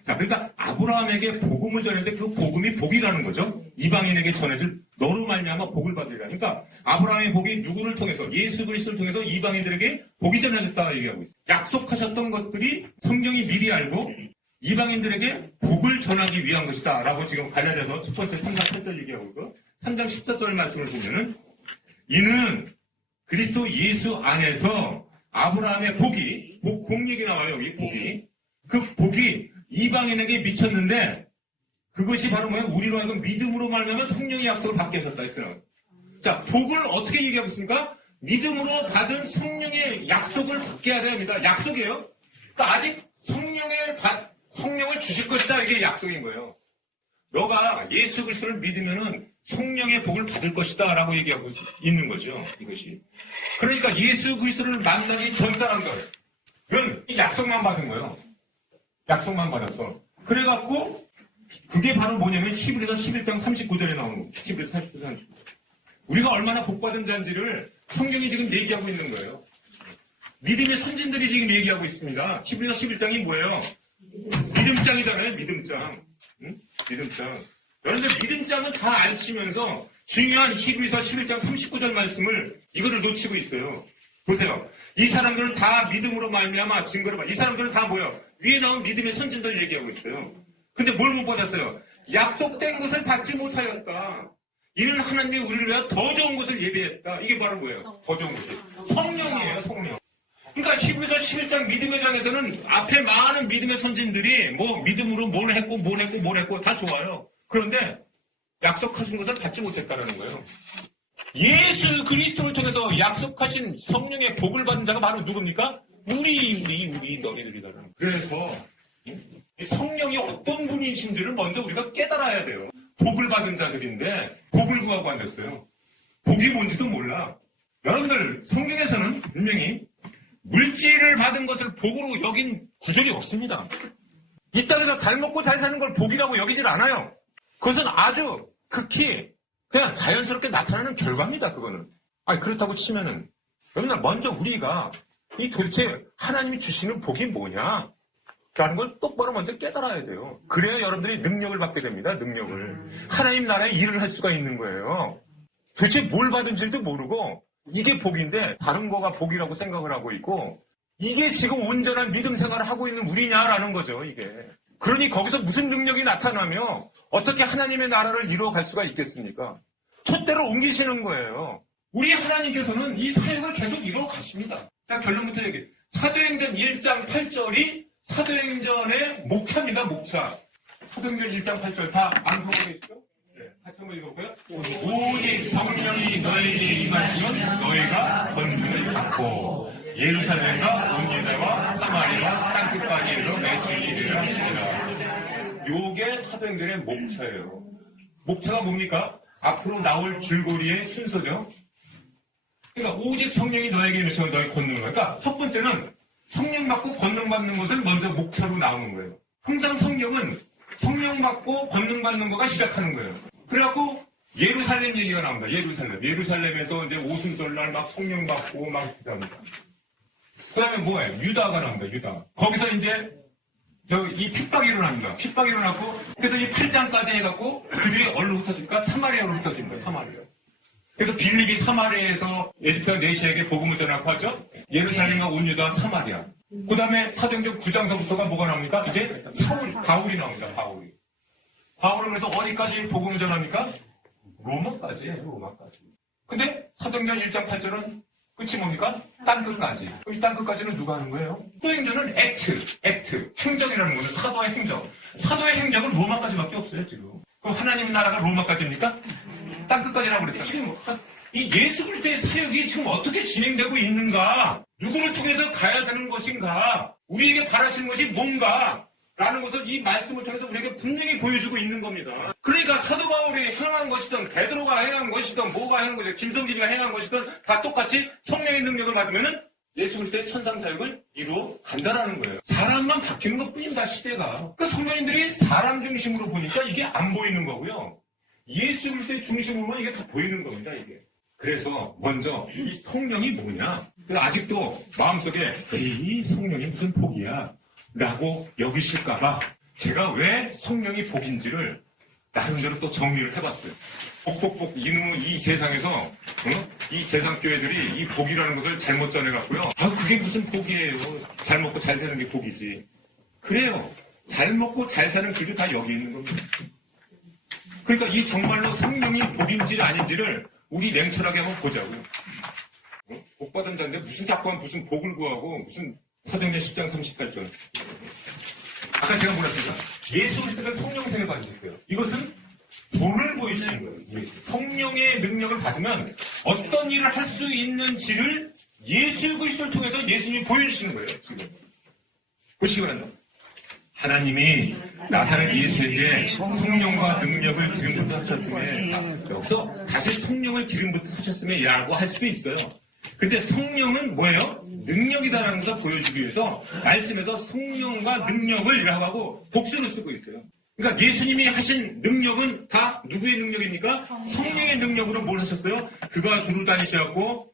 자, 그러니까 아브라함에게 복음을 전했는데 그 복음이 복이라는 거죠. 이방인에게 전해줄 너로 말미암아 복을 받으리라. 그러니까 아브라함의 복이 누구를 통해서 예수 그리스도를 통해서 이방인들에게 복이 전해졌다 얘기하고 있어요. 약속하셨던 것들이 성경이 미리 알고 이방인들에게 복을 전하기 위한 것이다 라고 지금 갈라디아서 첫 번째 3장 8절 얘기하고 있고, 3장 14절 말씀을 보면은 이는 그리스도 예수 안에서 아브라함의 복이 복 얘기 나와요. 여기 복이 그 복이 이방인에게 미쳤는데 그것이 바로 뭐예요? 우리로 하여금 믿음으로 말미암아 성령의 약속을 받게 하셨다 했더라고요. 자, 복을 어떻게 얘기하고 있습니까? 믿음으로 받은 성령의 약속을 받게 해야 됩니다. 약속이에요. 그러니까 아직 성령을 주실 것이다. 이게 약속인 거예요. 너가 예수 그리스도를 믿으면은 성령의 복을 받을 것이다 라고 얘기하고 있는 거죠. 이것이. 그러니까 예수 그리스도를 만나기 전 사람들은 이 약속만 받은 거예요. 약속만 받았어. 그래갖고 그게 바로 뭐냐면 히브리서 11장 39절에 나오는 거예요. 히브리서 39장 39절. 우리가 얼마나 복받은 자인지를 성경이 지금 얘기하고 있는 거예요. 믿음의 선진들이 지금 얘기하고 있습니다. 히브리서 11장이 뭐예요? 믿음장이잖아요. 믿음장. 응? 믿음장. 여러분들 믿음장은 다 알치면서 중요한 히브리서 11장 39절 말씀을 이거를 놓치고 있어요. 보세요. 이 사람들은 다 믿음으로 말미암아 증거를 받아. 이 사람들은 다 뭐예요? 위에 나온 믿음의 선진들 얘기하고 있어요. 근데 뭘 못 받았어요? 약속된 것을 받지 못하였다. 이는 하나님이 우리를 위하여 더 좋은 것을 예비했다. 이게 바로 뭐예요? 더 좋은 것이. 성령이에요. 성령. 그러니까 히브리서 11장 믿음의 장에서는 앞에 많은 믿음의 선진들이 뭐 믿음으로 뭘 했고 다 좋아요. 그런데 약속하신 것을 받지 못했다는 거예요. 예수 그리스도를 통해서 약속하신 성령의 복을 받은 자가 바로 누굽니까? 우리 너희들이다라는. 그래서 성령이 어떤 분이신지를 먼저 우리가 깨달아야 돼요. 복을 받은 자들인데 복을 구하고 앉았어요. 복이 뭔지도 몰라. 여러분들 성경에서는 분명히 물질을 받은 것을 복으로 여긴 구절이 없습니다. 이 땅에서 잘 먹고 잘 사는 걸 복이라고 여기질 않아요. 그것은 아주 극히 그냥 자연스럽게 나타나는 결과입니다. 그거는. 아니 그렇다고 치면은 여러분들 먼저 우리가 이 도대체 하나님이 주시는 복이 뭐냐? 라는 걸 똑바로 먼저 깨달아야 돼요. 그래야 여러분들이 능력을 받게 됩니다. 능력을. 하나님 나라에 일을 할 수가 있는 거예요. 도대체 뭘 받은지도 모르고 이게 복인데 다른 거가 복이라고 생각을 하고 있고 이게 지금 온전한 믿음 생활을 하고 있는 우리냐라는 거죠. 이게. 그러니 거기서 무슨 능력이 나타나며 어떻게 하나님의 나라를 이루어갈 수가 있겠습니까? 촛대로 옮기시는 거예요. 우리 하나님께서는 이 사역을 계속 이루어 가십니다. 자, 결론부터 얘기해. 사도행전 1장 8절이 사도행전의 목차입니다. 목차. 사도행전 1장 8절 다 안 보고 계시죠? 네, 같이 한번 읽어볼까요? 오직 성령이 너에게 임하시면 너희가 권능을 받고 예루살렘과 온 유다와 사마리아 땅끝까지 이르러 내 진리를 하시리라. 요게 사도행전의 목차예요. 목차가 뭡니까? 앞으로 나올 줄거리의 순서죠. 그러니까 오직 성령이 너에게 임하시면 너희 권능을 받고. 그러니까 첫 번째는 성령 받고 권능 받는 것을 먼저 목차로 나오는 거예요. 항상 성령은 성령 받고 권능 받는 거가 시작하는 거예요. 그래갖고 예루살렘 얘기가 나옵니다. 예루살렘에서 이제 오순절날 막 성령 받고 막 기도합니다. 그 다음에 뭐예요? 유다가 나옵니다. 유다. 거기서 이제 이 핍박이 일어납니다. 핍박이 일어나고 그래서 이 8장까지 해갖고 그들이 어디로 흩어집니까? 사마리아로 흩어집니다. 사마리아. 그래서 빌립이 사마리아에서 에디피아 네시에게 복음을 전하고 하죠. 예루살렘과 온 유다 사마리아. 그 다음에 사도행전 9장서부터가 뭐가 나옵니까? 이제 바울이 나옵니다. 바울은 그래서 어디까지 복음을 전합니까? 로마까지. 근데 사도행전 1장 8절은 끝이 뭡니까? 땅끝까지. 그럼 이 땅끝까지는 누가 하는 거예요? 사도행전은 액트. 행정이라는 거는 사도의 행정. 사도의 행정은 로마까지밖에 없어요, 지금. 그럼 하나님 나라가 로마까지입니까? 땅끝까지라고 그랬죠. 지금 이 예수 그리스도의 사역이 지금 어떻게 진행되고 있는가? 누구를 통해서 가야 되는 것인가? 우리에게 바라시는 것이 뭔가? 라는 것을 이 말씀을 통해서 우리에게 분명히 보여주고 있는 겁니다. 그러니까 사도 바울이 행한 것이든 베드로가 행한 것이든 뭐가 행한 것이든 김성진이가 행한 것이든 다 똑같이 성령의 능력을 받으면은 예수 그리스도의 천상 사역을 이루어 간다라는 거예요. 사람만 바뀌는 것뿐입니다. 시대가. 그 성령님들이 사람 중심으로 보니까 이게 안 보이는 거고요. 예수 그리스도의 중심으로만 이게 다 보이는 겁니다. 이게. 그래서 먼저 이 성령이 뭐냐? 아직도 마음속에 이 성령이 무슨 복이야? 라고 여기실까봐 제가 왜 성령이 복인지를 나름대로 또 정리를 해봤어요. 복복복 이 세상에서 이 세상 교회들이 이 복이라는 것을 잘못 전해갖고요. 그게 무슨 복이에요? 잘 먹고 잘 사는 게 복이지. 그래요. 잘 먹고 잘 사는 길도 다 여기 있는 겁니다. 그러니까 이 정말로 성령이 복인지 아닌지를 우리 냉철하게 한번 보자고. 복 받은 자인데 무슨 무슨 복을 구하고 무슨 사도행전 10장 38절. 아까 제가 뭐랬습니까? 예수 그리스도가 성령세를 받으셨어요. 이것은 본을 보여주시는 거예요. 성령의 능력을 받으면 어떤 일을 할 수 있는지를 예수 그리스도를 통해서 예수님이 보여주시는 거예요. 지금. 보시기 바랍니다. 하나님이 나사렛 예수에게 성령과 능력을 기름부터 하셨음에 여기서 사실 성령을 기름부터 하셨음에 라고 할 수도 있어요. 근데 성령은 뭐예요? 능력이다라는 것을 보여주기 위해서 말씀에서 성령과 능력을 이라고 하고 복수를 쓰고 있어요. 그러니까 예수님이 하신 능력은 다 누구의 능력입니까? 성령의 능력으로 뭘 하셨어요? 그가 두루 다니셔갖고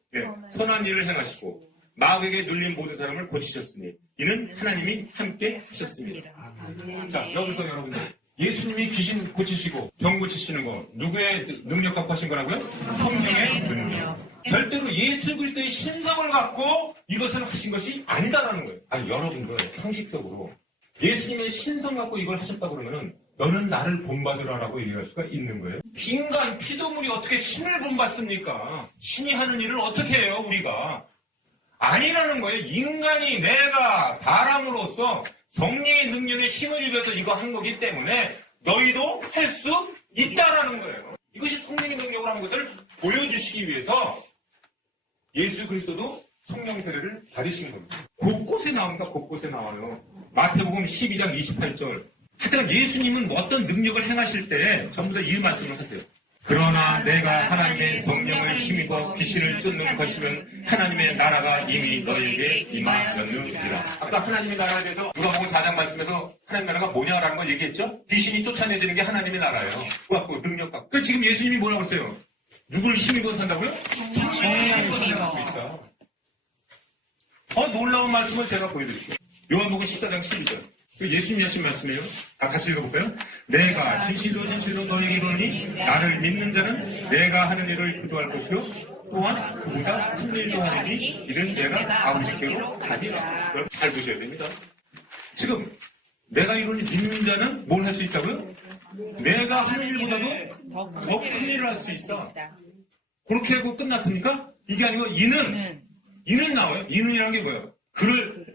선한 일을 행하시고 마귀에게 눌린 모든 사람을 고치셨으니 이는 하나님이 함께 하셨습니다. 자, 여기서 여러분들 예수님이 귀신 고치시고 병 고치시는 거 누구의 능력 갖고 하신 거라고요? 성령의 능력. 절대로 예수 그리스도의 신성을 갖고 이것을 하신 것이 아니다라는 거예요. 아니 여러분들 상식적으로 예수님의 신성 갖고 이걸 하셨다고 그러면은 너는 나를 본받으라라고 얘기할 수가 있는 거예요. 인간 피조물이 어떻게 신을 본받습니까? 신이 하는 일을 어떻게 해요 우리가? 아니라는 거예요. 인간이 내가 사람으로서 성령의 능력에 힘을 입어서 이거 한 거기 때문에 너희도 할 수 있다라는 거예요. 이것이 성령의 능력을 한 것을 보여주시기 위해서 예수 그리스도도 성령 세례를 받으신 겁니다. 곳곳에 나옵니다. 곳곳에 나와요. 마태복음 12장 28절. 하여튼 예수님은 어떤 능력을 행하실 때 전부 다 이 말씀을 하세요. 그러나 내가 하나님의 성령을 힘입어 귀신을 쫓는 것이면 하나님의 나라가 이미 너에게 임하였느니라. 아까 하나님의 나라에 대해서 누가복음 4장 말씀에서 하나님의 나라가 뭐냐라는 걸 얘기했죠? 귀신이 쫓아내지는 게 하나님의 나라예요. 그래갖고 능력 갖고. 그 지금 예수님이 뭐라고 했어요? 누굴 힘입어 산다고요? 성령을 힘입어 있다. 놀라운 말씀을 제가 보여드릴게요. 요한복음 14장 12절. 예수님이 하신 말씀이에요. 같이 읽어볼까요? 내가 진실로 진실로 너에게 이르노니 나를 믿는 자는 내가 하는 일을 그도 할 것이요 또한 그보다 큰 일도 하리니 이는 내가 아버지께로 가리라. 잘 보셔야 됩니다. 지금 내가 이르노니 믿는 자는 뭘 할 수 있다고요? 내가 하는 일보다도 더 큰 일을 할 수 있어. 그렇게 하고 끝났습니까? 이게 아니고 이는 나와요. 이는이라는 게 뭐예요?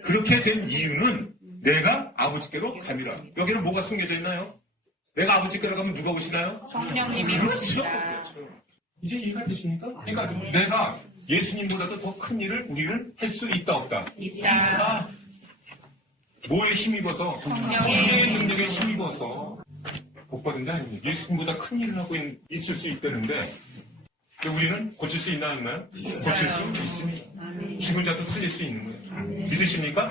그렇게 된 이유는 내가 아버지께로 감이라. 여기는 뭐가 숨겨져 있나요? 내가 아버지께로 가면 누가 오시나요? 성령님이 그렇죠. 오신다. 그렇죠. 이제 이해가 되십니까? 그러니까 내가 예수님보다도 더 큰 일을 우리를 할 수 있다 없다? 있다. 뭐에 힘입어서? 성령의 능력에 힘입어서 못 받은다. 예수님보다 큰 일을 하고 있을 수 있다는데 우리는 고칠 수 있나요? 고칠 수 있습니다. 죽은 자도 살릴 수 있는 거예요. 믿으십니까?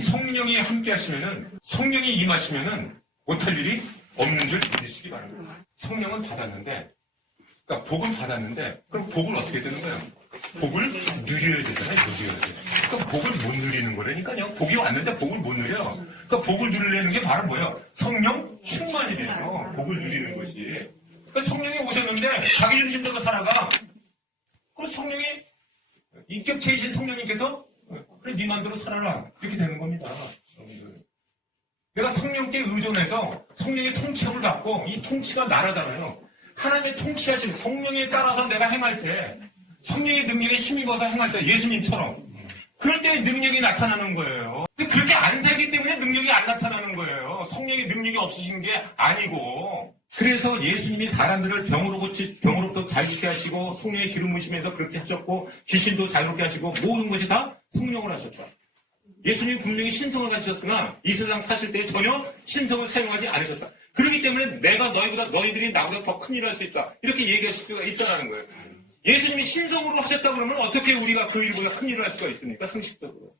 성령이 함께 하시면은, 성령이 임하시면은 못할 일이 없는 줄 믿으시기 바랍니다. 성령은 받았는데, 그러니까 복은 받았는데, 그럼 복을 어떻게 되는 거예요? 복을 누려야 되잖아요. 누려야 돼. 그러니까 복을 못 누리는 거라니까요. 복이 왔는데 복을 못 누려. 그러니까 복을 누리려는 게 바로 뭐예요? 성령 충만이래요. 복을 누리는 것이. 그러니까 성령이 오셨는데 자기 중심대로 살아가. 그럼 성령이 인격체이신 성령님께서 그래 네 맘대로 살아라 이렇게 되는 겁니다. 내가 성령께 의존해서 성령의 통치력을 받고 이 통치가 나라잖아요. 하나님의 통치하신 성령에 따라서 내가 행할 때 성령의 능력에 힘입어서 행할 때 예수님처럼 그럴 때 능력이 나타나는 거예요. 근데 그렇게 안 살기 때문에 능력이 안 나타나는 거예요. 성령의 능력이 없으신 게 아니고. 그래서 예수님이 사람들을 병으로부터 자유케 하시고 성령의 기름 부으시면서 그렇게 하셨고 귀신도 자유롭게 하시고 모든 것이 다 성령을 하셨다. 예수님이 분명히 신성을 가지셨으나 이 세상 사실 때 전혀 신성을 사용하지 않으셨다. 그렇기 때문에 내가 너희들이 나보다 더 큰 일을 할 수 있다. 이렇게 얘기하실 수가 있다는 거예요. 예수님이 신성으로 하셨다 그러면 어떻게 우리가 그 일보다 큰 일을 할 수가 있습니까? 상식적으로.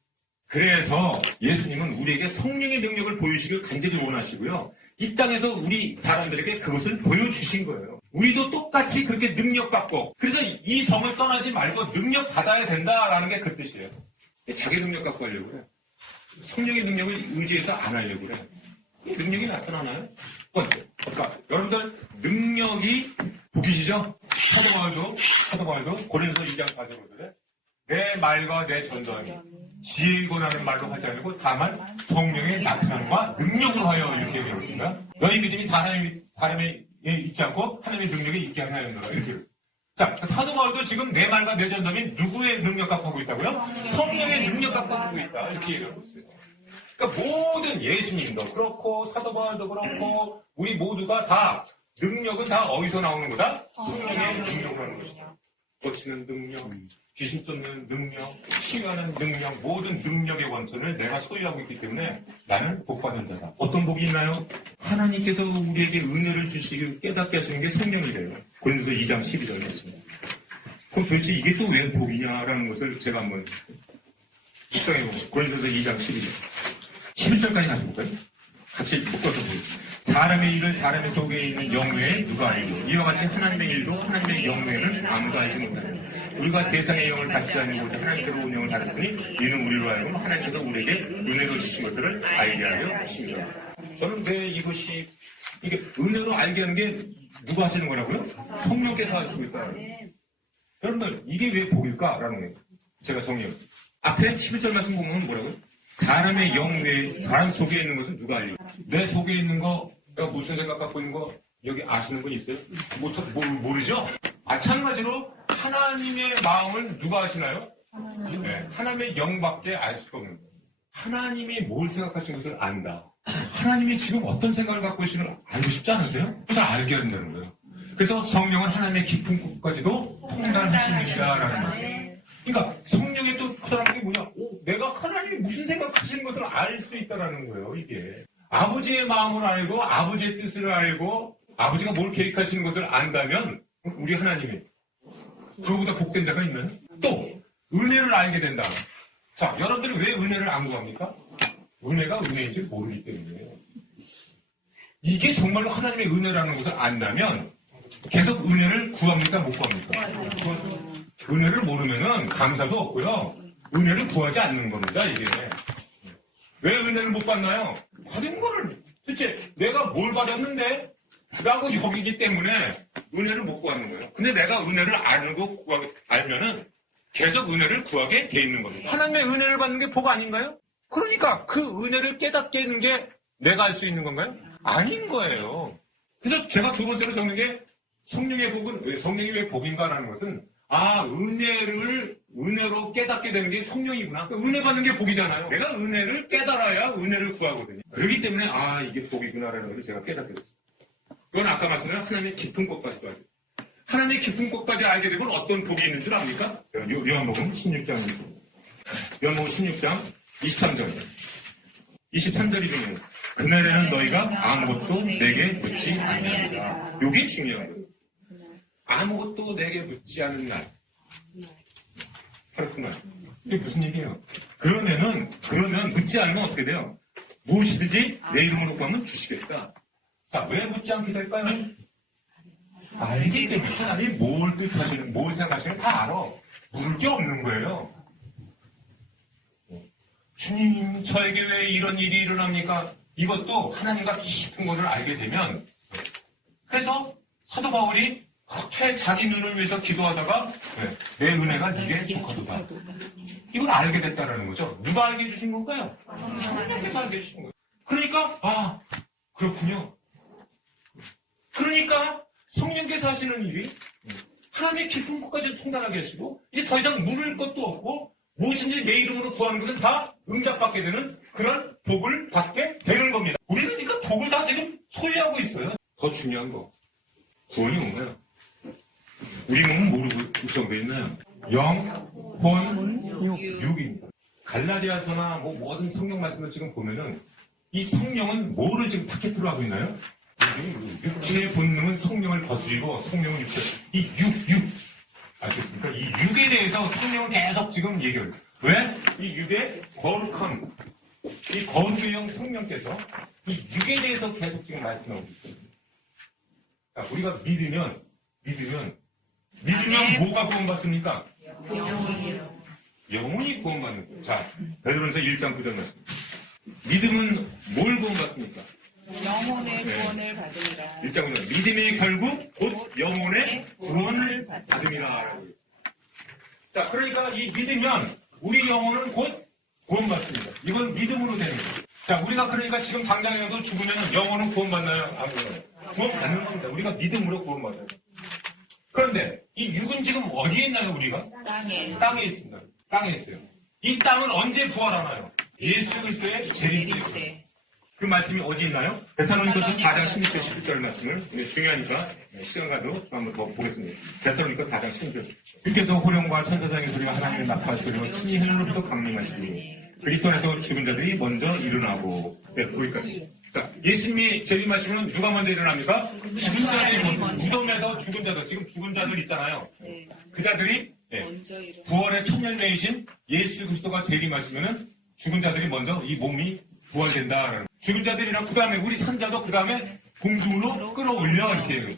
그래서 예수님은 우리에게 성령의 능력을 보여주시길 간절히 원하시고요. 이 땅에서 우리 사람들에게 그것을 보여주신 거예요. 우리도 똑같이 그렇게 능력받고 그래서 이 성을 떠나지 말고 능력 받아야 된다라는 게 그 뜻이에요. 자기 능력 갖고 하려고 그래. 성령의 능력을 의지해서 안 하려고 그래. 능력이 나타나나요? 첫 번째. 그러니까 여러분들 능력이 보기시죠? 사도 바울도 고린도서 2장 4절에 그래. 내 말과 내 전도함이 지혜이고 나는 말로 하지 않고 다만 성령의 나타남과 능력으로 하여 이렇게 얘기하고 있습니다. 너희 믿음이 사람에 있지 않고 하나님의 능력에 있게 하나였노라 이렇게. 자, 사도 바울도 지금 내 말과 내 전도함이 누구의 능력 갖고 하고 있다고요? 성령의 능력 갖고 하고 있다 이렇게 얘기하고 있어요. 그러니까 모든 예수님도 그렇고 사도 바울도 그렇고 우리 모두가 다 능력은 다 어디서 나오는 거다? 성령의 능력으로 하는 것이다. 고치는 능력, 귀신 쫓는 능력, 치유하는 능력, 모든 능력의 원천을 내가 소유하고 있기 때문에 나는 복받은 자다. 어떤 복이 있나요? 하나님께서 우리에게 은혜를 주시기 깨닫게 하시는 게 성령이래요. 고린도서 2장 12절에 있습니다. 그럼 도대체 이게 또 왜 복이냐라는 것을 제가 한번 묵상해보면 고린도서 2장 12절 11절까지 다시 볼까요? 같이 묶어서 보겠습니다. 사람의 일을 사람의 속에 있는 영외에 누가 알고 이와 같이 하나님의 일도 하나님의 영외는 아무도 알지 못하는 우리가 세상의 영을 받지 않는 곳에 하나님께로 온 영을 받았으니 이는 우리로 하여금 하나님께서 우리에게 은혜로 주신 것들을 알게 하려 하십니다. 저는 왜 이것이 이게 은혜로 알게 하는 게 누가 하시는 거라고요? 성령께서 하시고 있다. 여러분들 이게 왜 복일까라는 거예요. 제가 정리해요. 앞에 11절 말씀 보면 뭐라고요? 사람의 영외, 사람 속에 있는 것은 누가 알려? 내 속에 있는 거, 내가 무슨 생각 갖고 있는 거, 여기 아시는 분 있어요? 모르죠? 마찬가지로 하나님의 마음을 누가 아시나요? 네, 하나님의 영밖에 알 수가 없는 거예요. 하나님이 뭘 생각하시는 것을 안다. 하나님이 지금 어떤 생각을 갖고 계시는 걸 알고 싶지 않으세요? 그래서 알게 된다는 거예요. 그래서 성령은 하나님의 깊은 곳까지도 통달하십니다라는 거예요. 그러니까 성령이 또 그다음에 뭐냐? 내가 하나님이 무슨 생각하시는 것을 알 수 있다라는 거예요. 이게 아버지의 마음을 알고 아버지의 뜻을 알고 아버지가 뭘 계획하시는 것을 안다면 우리 하나님이 그거보다 복된 자가 있나요? 또 은혜를 알게 된다. 자, 여러분들이 왜 은혜를 안 구합니까? 은혜가 은혜인지 모르기 때문이에요. 이게 정말로 하나님의 은혜라는 것을 안다면 계속 은혜를 구합니까? 못 구합니까? 은혜를 모르면은 감사도 없고요. 은혜를 구하지 않는 겁니다, 이게. 왜 은혜를 못 받나요? 받은 거를 도대체 내가 뭘 받았는데? 라고 여기기 때문에 은혜를 못 구하는 거예요. 근데 내가 은혜를 알면은 계속 은혜를 구하게 돼 있는 겁니다. 하나님의 은혜를 받는 게 복 아닌가요? 그러니까 그 은혜를 깨닫게 하는 게 내가 할 수 있는 건가요? 아닌 거예요. 그래서 제가 두 번째로 적는 게 성령의 복은, 성령이 왜 복인가라는 것은 은혜로 깨닫게 되는 게 성령이구나. 은혜 받는 게 복이잖아요. 내가 은혜를 깨달아야 은혜를 구하거든요. 그렇기 때문에 이게 복이구나라는 걸 제가 깨닫게 됐어요. 그건 아까 말씀드린 하나님의 깊은 것까지도 알죠. 하나님의 깊은 것까지 알게 되면 어떤 복이 있는 줄 압니까? 요한복음 16장입니다. 요한복음 16장 23절. 23절이 중요해요. 그날에는 너희가 아무것도 내게 묻지 아니하리라. 이게 중요한 거예요. 아무것도 내게 묻지 않는 날. 그렇구나. 이게 무슨 얘기예요? 그러면 묻지 않으면 어떻게 돼요? 무엇이든지 내 이름으로 구하면 주시겠다. 자, 왜 묻지 않게 될까요? 알기 때문에 하나님이 뭘 뜻하시는, 뭘 생각하시는 다 알아. 물을 게 없는 거예요. 주님, 저에게 왜 이런 일이 일어납니까? 이것도 하나님과 깊은 것을 알게 되면, 그래서 사도 바울이 그렇게 자기 눈을 위해서 기도하다가 내 은혜가 네게 좋거든요. 이걸 알게 됐다는 거죠. 누가 알게 해주신 건가요? 하나님께서 알게 해주신 거예요. 그러니까 그렇군요. 그러니까 성령께서 하시는 일이 하나님의 깊은 곳까지 통달하게 하시고 이제 더 이상 물을 것도 없고 무엇인지 내 이름으로 구하는 것은 다 응답받게 되는 그런 복을 받게 되는 겁니다. 우리는 그러니까 복을 다 지금 소유하고 있어요. 더 중요한 거 구원이 뭔가요? 우리 몸은 뭐로 구성되어 있나요? 영, 혼, 육입니다. 갈라디아서나 모든 성경 말씀을 지금 보면은 이 성령은 뭐를 지금 타겟으로 하고 있나요? 육체의 본능은 성령을 거스리고 성령은 육체. 이 육. 아시겠습니까? 이 육에 대해서 성령은 계속 지금 얘기해요. 왜? 이 육의 거룩함, 이 거수형 성령께서 이 육에 대해서 계속 지금 말씀하고 있어요. 자, 우리가 믿으면 뭐가 구원받습니까? 영혼이 구원받는 거예요. 자, 베드로전서 1장 9절 말씀. 믿음은 뭘 구원받습니까? 영혼의 구원을 받으리라. 1장 9절. 믿음의 결국 곧 영혼의 구원을 받음이라. 자, 그러니까 이 믿으면 우리 영혼은 곧 구원받습니다. 이건 믿음으로 되는 거예요. 자, 우리가 그러니까 지금 당장이라도 죽으면 영혼은 구원받나요? 안 구원받나요? 구원받는 겁니다. 우리가 믿음으로 구원받아요. 그런데 이 육은 지금 어디에 있나요, 우리가? 땅에 있습니다. 땅에 있어요. 이 땅은 언제 부활하나요? 예수 그리스도의 재림 때. 그 말씀이 어디 있나요? 데살로니가서 4장 16절 17절 말씀을 중요하니까 시간 가도 한번 더 보겠습니다. 데살로니가 4장 16절. 주께서 호령과 천사장의 소리가 하나님의 나팔 소리로 친히 하늘로부터 강림하시니 그리스도 안에서 죽은 자들이 먼저 일어나고. 거기까지. 자, 예수님이 재림하시면 누가 먼저 일어납니까? 죽은 자들이 먼저. 무덤에서 죽은 자들, 지금 죽은 자들 있잖아요. 그 자들이 부활의 첫 열매이신 예수 그리스도가 재림하시면은 죽은 자들이 먼저 이 몸이 부활된다. 죽은 자들이랑 그 다음에 우리 산자도 그 다음에 공중으로 끌어올려 이렇게 해요.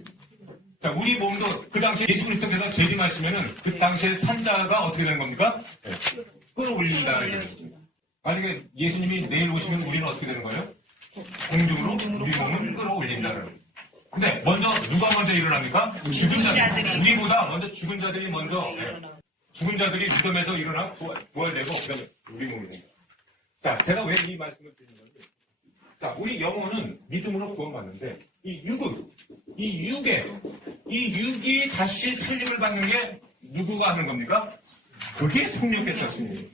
자, 우리 몸도 그 당시에 예수 그리스도께서 재림하시면은 그 당시에 산자가 어떻게 되는 겁니까? 끌어올린다. 만약에 예수님이 내일 오시면 우리는 어떻게 되는 거예요? 공중으로 우리 몸은 끌어올린다. 근데 누가 먼저 일어납니까? 죽은 자들이. 우리보다 먼저 죽은 자들이 먼저 죽은 자들이 무덤에서 일어나 부활되고 그다음에 우리 몸이 됩니다. 자, 제가 왜 이 말씀을 드리는 건지. 자, 우리 영혼은 믿음으로 구원받는데 이 육이 다시 살림을 받는 게 누구가 하는 겁니까? 그게 성령께서 하시는 일이에요.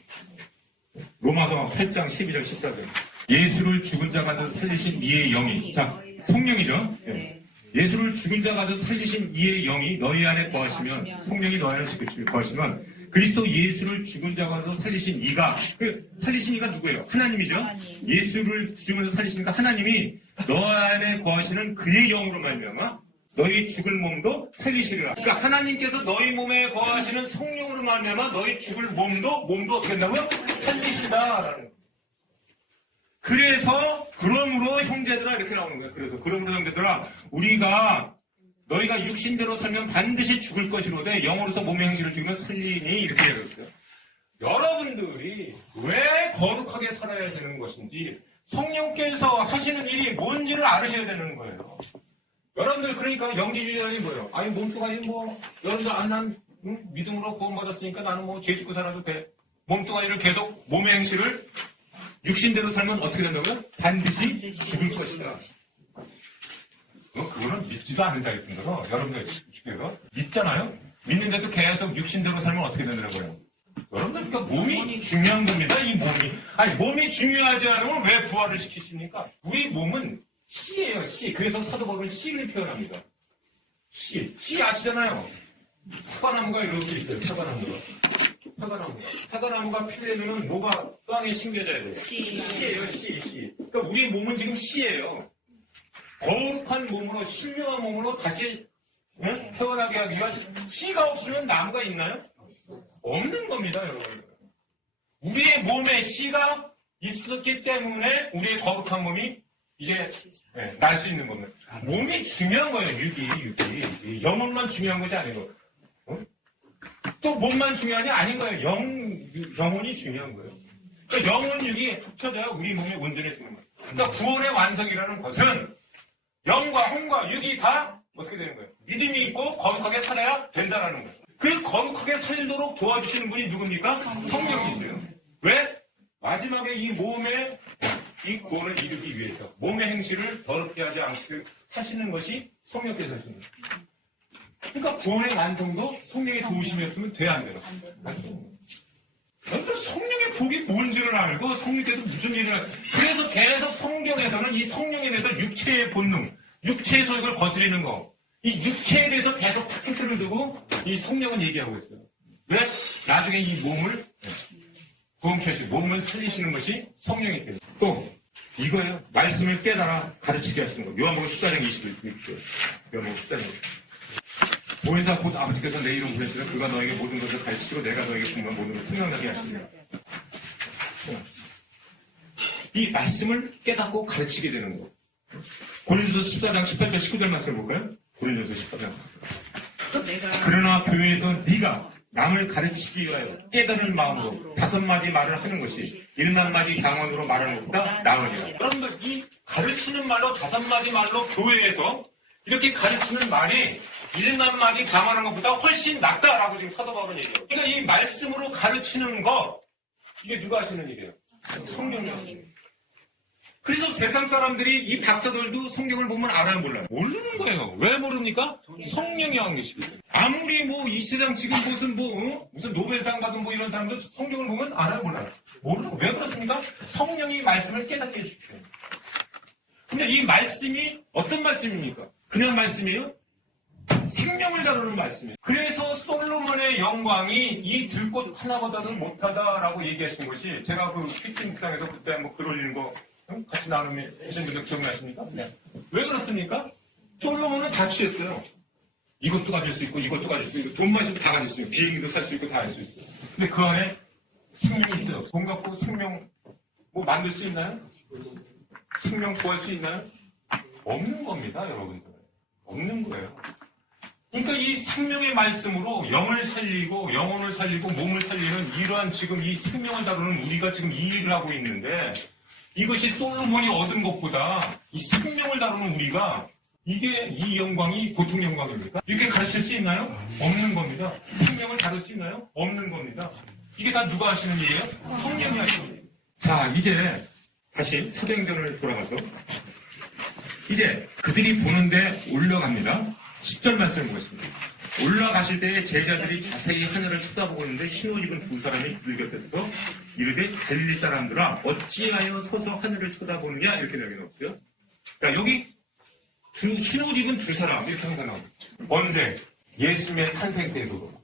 로마서 8장 12절 14절. 예수를 죽은 자 가운데 살리신 이의 영이. 자, 성령이죠. 네. 예수를 죽은 자 가운데 살리신 이의 영이 너희 안에 거하시면, 성령이 너희 안에 거하시면 그리스도 예수를 죽은 자 가운데 살리신 이가, 살리신 이가 누구예요? 하나님이죠. 하나님. 예수를 죽으면서 살리시니까 하나님이 너 안에 거하시는 그의 영으로 말미암아 너희 죽을 몸도 살리시리라. 그러니까 하나님께서 너희 몸에 거하시는 성령으로 말미암아 너희 죽을 몸도 어떻게 된다고요? 살리신다라는 거예요. 그래서 그러므로 형제들아 이렇게 나오는 거예요. 그래서 그러므로 형제들아 우리가 너희가 육신대로 살면 반드시 죽을 것이로되 영으로서 몸의 행실을 죽이면 살리니 이렇게 얘기했어요. 여러분들이 왜 거룩하게 살아야 되는 것인지 성령께서 하시는 일이 뭔지를 알으셔야 되는 거예요. 여러분들 그러니까 영지주의라는 게 뭐예요? 아니 몸뚱아리 여러분들 난 믿음으로 구원받았으니까 나는 죄 짓고 살아도 돼. 몸뚱아리를 계속 몸의 행실을 육신대로 살면 어떻게 된다고요? 반드시 죽을 것이다. 그거는 믿지도 않는 자일 뿐더러 여러분들 주께서 믿잖아요? 믿는데도 계속 육신대로 살면 어떻게 되더라고요? 여러분들 그러니까 몸이 중요한 겁니다. 이 몸이. 아니 몸이 중요하지 않으면 왜 부활을 시키십니까? 우리 몸은 씨예요, 씨. 그래서 사도 바울은 씨를 표현합니다. 씨. 씨 아시잖아요. 사과나무가 이렇게 있어요. 사과나무가 피려면 뭐가 땅에 심겨져야 돼요? 씨예요, 씨. 그러니까 우리 몸은 지금 씨예요. 거룩한 몸으로, 신령한 몸으로 다시 태어나게 하기 위한 씨가 없으면 나무가 있나요? 없는 겁니다, 여러분. 우리의 몸에 씨가 있었기 때문에 우리의 거룩한 몸이 이제 날 수 있는 겁니다. 몸이 중요한 거예요, 육이. 영혼만 중요한 것이 아니고. 또 몸만 중요하냐? 아닌 거예요. 영혼이 중요한 거예요. 그러니까 영혼, 육이 합쳐져야 우리 몸이 온전해지는 거예요. 그러니까 구원의 완성이라는 것은 영과 혼과 육이 다 어떻게 되는 거예요? 믿음이 있고 거룩하게 살아야 된다는 거예요. 그 거룩하게 살도록 도와주시는 분이 누굽니까? 성령이세요. 왜? 마지막에 이 몸에 이 구원을 이루기 위해서 몸의 행실을 더럽게 하지 않게 하시는 것이 성령께서 하시는 거예요. 그러니까 구원의 완성도 성령의 도우심이었으면 돼야 안 돼요. 그러니까 성령의 복이 뭔지를 알고 성령께서 무슨 일을 하고 그래서 계속 성경에서는 이 성령에 대해서 육체의 본능, 육체의 소욕을 거스리는 거, 이 육체에 대해서 계속 타켓을 두고 이 성령은 얘기하고 있어요. 왜? 나중에 이 몸을 구원케 하시고 몸을 살리시는 것이 성령이 돼요. 또 이거예요. 말씀을 깨달아 가르치게 하시는 거. 요한복음 14장 26절. 요한복음 14장. 보혜사 곧 아버지께서 내 이름 부르시면 그가 너에게 모든 것을 가르치시고 내가 너에게 분명한 모든 것을 설명하게 하시리라. 이 말씀을 깨닫고 가르치게 되는 거. 고린도서 14장 18절 19절 말씀을 볼까요? 고린도서 14장. 그러나 교회에서 네가 남을 가르치기 위하여 깨달은 마음으로 5마디 말을 하는 것이 1만마디 강언으로 말하는 것보다 나으니라. 여러분들 이 가르치는 말로 5마디 말로 교회에서 이렇게 가르치는 말이 1만마디 강언하는 것보다 훨씬 낫다라고 지금 사도 바울은 얘기해요. 그러니까 이 말씀으로 가르치는 거 이게 누가 하시는 일이에요? 성령님. 그래서 세상 사람들이 이 박사들도 성경을 보면 알아요, 몰라요? 모르는 거예요. 왜 모릅니까? 성령이 한 것이기 때문에. 아무리 이 세상 지금 무슨 노벨상 받은 이런 사람도 성경을 보면 알아요, 몰라요? 모르는 거예요. 왜 그렇습니까? 성령이 말씀을 깨닫게 해주시기 때문에. 근데 이 말씀이 어떤 말씀입니까? 그냥 말씀이에요? 생명을 다루는 말씀이에요. 그래서 솔로몬의 영광이 이 들꽃 하나보다는 못하다라고 얘기하신 것이 제가 그 퀴팅상에서 그때 글 올리는 거 같이 나누면 하신 분들 기억나십니까? 네. 왜 그렇습니까? 솔로몬은 다 취했어요. 이것도 가질 수 있고 이것도 가질 수 있고 돈만 있으면 다 가질 수 있고 비행기도 살 수 있고 다 할 수 있어요. 근데 그 안에 생명이 있어요. 돈 갖고 생명 만들 수 있나요? 생명 구할 수 있나요? 없는 겁니다, 여러분들. 없는 거예요. 그러니까 이 생명의 말씀으로 영을 살리고 영혼을 살리고 몸을 살리는 이러한 지금 이 생명을 다루는 우리가 지금 이 일을 하고 있는데 이것이 솔로몬이 얻은 것보다 이 생명을 다루는 우리가 이게 이 영광이 보통 영광입니까? 이렇게 가르칠 수 있나요? 없는 겁니다. 생명을 다룰 수 있나요? 없는 겁니다. 이게 다 누가 하시는 일이에요? 성령이 하시는 일이에요. 자, 이제 다시 사도행전을 돌아가서 이제 그들이 보는데 올라갑니다. 10절 말씀을 보겠습니다. 올라가실 때 제자들이 자세히 하늘을 쳐다보고 있는데 흰 옷 입은 두 사람이 그 곁에 서서 이르되 갈릴리 사람들아 어찌하여 서서 하늘을 쳐다보느냐 이렇게 나오죠. 그러니까 여기 흰 옷 입은 두 사람 이렇게 항상 나옵니다. 언제? 예수님의 탄생 때도.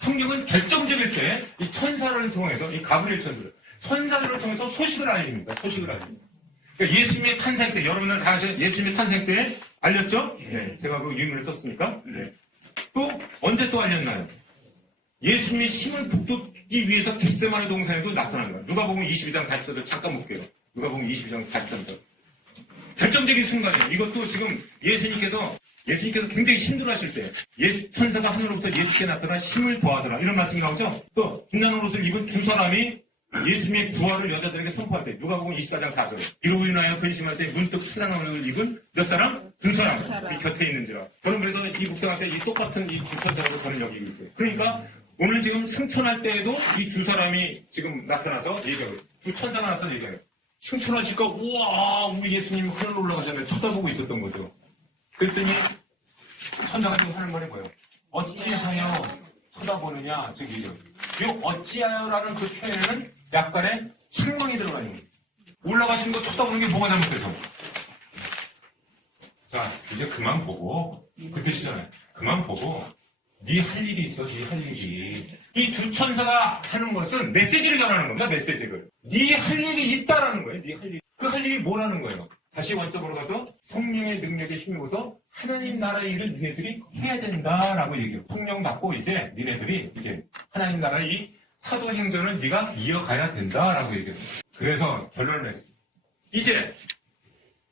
성경은 결정적일 때 이 천사를 통해서 이 가브리엘 천사를 통해서 소식을 알립니다. 소식을 알립니다. 그러니까 예수님의 탄생 때 여러분들 다 아시죠? 예수님의 탄생 때 알렸죠? 네. 제가 그 유인을 썼으니까. 네. 또 언제 또 알렸나요? 예수님의 힘을 북돋기 위해서 겟세마네 동산에도 나타난 거예요. 누가복음 22장 44절 잠깐 볼게요. 누가복음 22장 44절. 결정적인 순간이에요. 이것도 지금 예수님께서 굉장히 힘들어하실 때 천사가 하늘로부터 예수께 나타나 힘을 더하더라 이런 말씀이 나오죠. 또 빛나는 옷을 입은 두 사람이 예수님의 부활을 여자들에게 선포할 때 누가복음 24장 4절 이로 인하여 근심할 때 문득 찬란한 옷을 입은 몇 사람? 두 사람 이 곁에 있는지라. 저는 그래서 이 묵상할 때 이 똑같은 이 두 천사로 저는 여기고 있어요. 그러니까 오늘 지금 승천할 때에도 이 두 사람이 지금 나타나서 얘기하고 두 천사가 나타나서 얘기해요. 승천하실까? 우와 우리 예수님 하늘로 올라가셨네 쳐다보고 있었던 거죠. 그랬더니 천사가 지금 하는 말이 뭐예요? 어찌하여 쳐다보느냐 저기 이 어찌하여라는 그 표현에는 약간의 책망이 들어가는 거예요. 올라가시는 거 쳐다보는 게 뭐가 잘못돼서? 자 이제 그만 보고 그 뜻이잖아요. 그만 보고 네 할 일이 있어. 네 할 일이. 이 두 천사가 하는 것은 메시지를 전하는 겁니다. 메시지를. 네 할 일이 있다라는 거예요. 네 할 일. 그 할 일이 뭐라는 거예요? 다시 원점으로 가서 성령의 능력에 힘입어서 하나님 나라의 일을 니네들이 해야 된다라고 얘기해요. 성령 받고 이제 니네들이 이제 하나님 나라의 이 사도행전을 네가 이어가야 된다라고 얘기해요. 그래서 결론을 냈습니다. 이제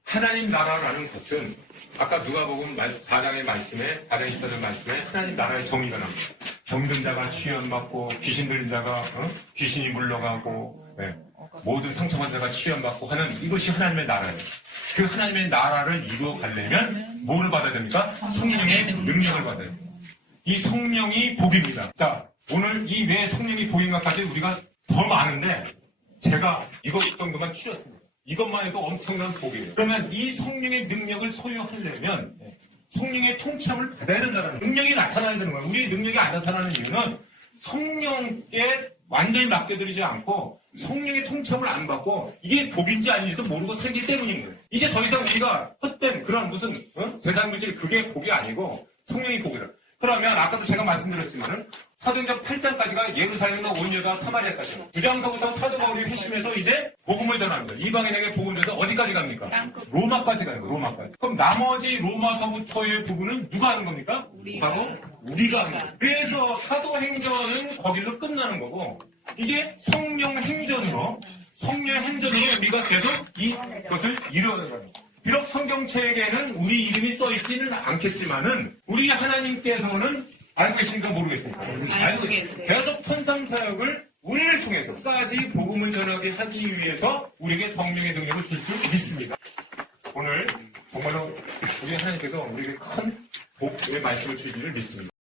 하나님 나라라는 것은 아까 누가복음 4장의 말씀에 4장 24절 말씀에 하나님 나라의 정의가 나옵니다. 병든 자가 치유받고 귀신 들린 자가 귀신이 물러가고 모든 상처받은 자가 치유받고 하는 이것이 하나님의 나라예요. 그 하나님의 나라를 이루어 가려면 뭐를 받아야 됩니까? 성령의 능력을 받아야 됩니다. 이 성령이 복입니다. 자, 오늘 이 왜 성령이 복인가까지 우리가 더 많은데 제가 이것 정도만 추렸습니다. 이것만 해도 엄청난 복이에요. 그러면 이 성령의 능력을 소유하려면 성령의 통치함을 받아야 된다는 거예요. 능력이 나타나야 되는 거예요. 우리의 능력이 안 나타나는 이유는 성령에 완전히 맡겨드리지 않고 성령의 통치함을 안 받고 이게 복인지 아닌지도 모르고 살기 때문인 거예요. 이제 더 이상 우리가 헛된 그런 무슨 세상 물질 그게 복이 아니고 성령이 복이다. 그러면 아까도 제가 말씀드렸지만은 사도행전 8장까지가 예루살렘과 온유가 사마리아까지 9장서부터 사도 바울이 회심해서 이제 복음을 전합니다. 이방인에게 복음을 전해서 어디까지 갑니까? 로마까지 가요. 로마까지. 그럼 나머지 로마서부터의 부분은 누가 하는 겁니까? 바로 우리가 하는 거예요. 그래서 사도행전은 거기서 끝나는 거고 이게 성령 행전으로 우리가 계속 이것을 이루어가는 거예요. 비록 성경책에는 우리 이름이 써있지는 않겠지만은 우리 하나님께서는 알고 계십니까? 모르겠습니까? 알고 계세요. 계속 천상사역을 우리를 통해서 끝까지 복음을 전하게 하기 위해서 우리에게 성령의 능력을 줄 수 믿습니다. 오늘 정말로 우리 하나님께서 우리에게 큰 복의 말씀을 주시기를 믿습니다.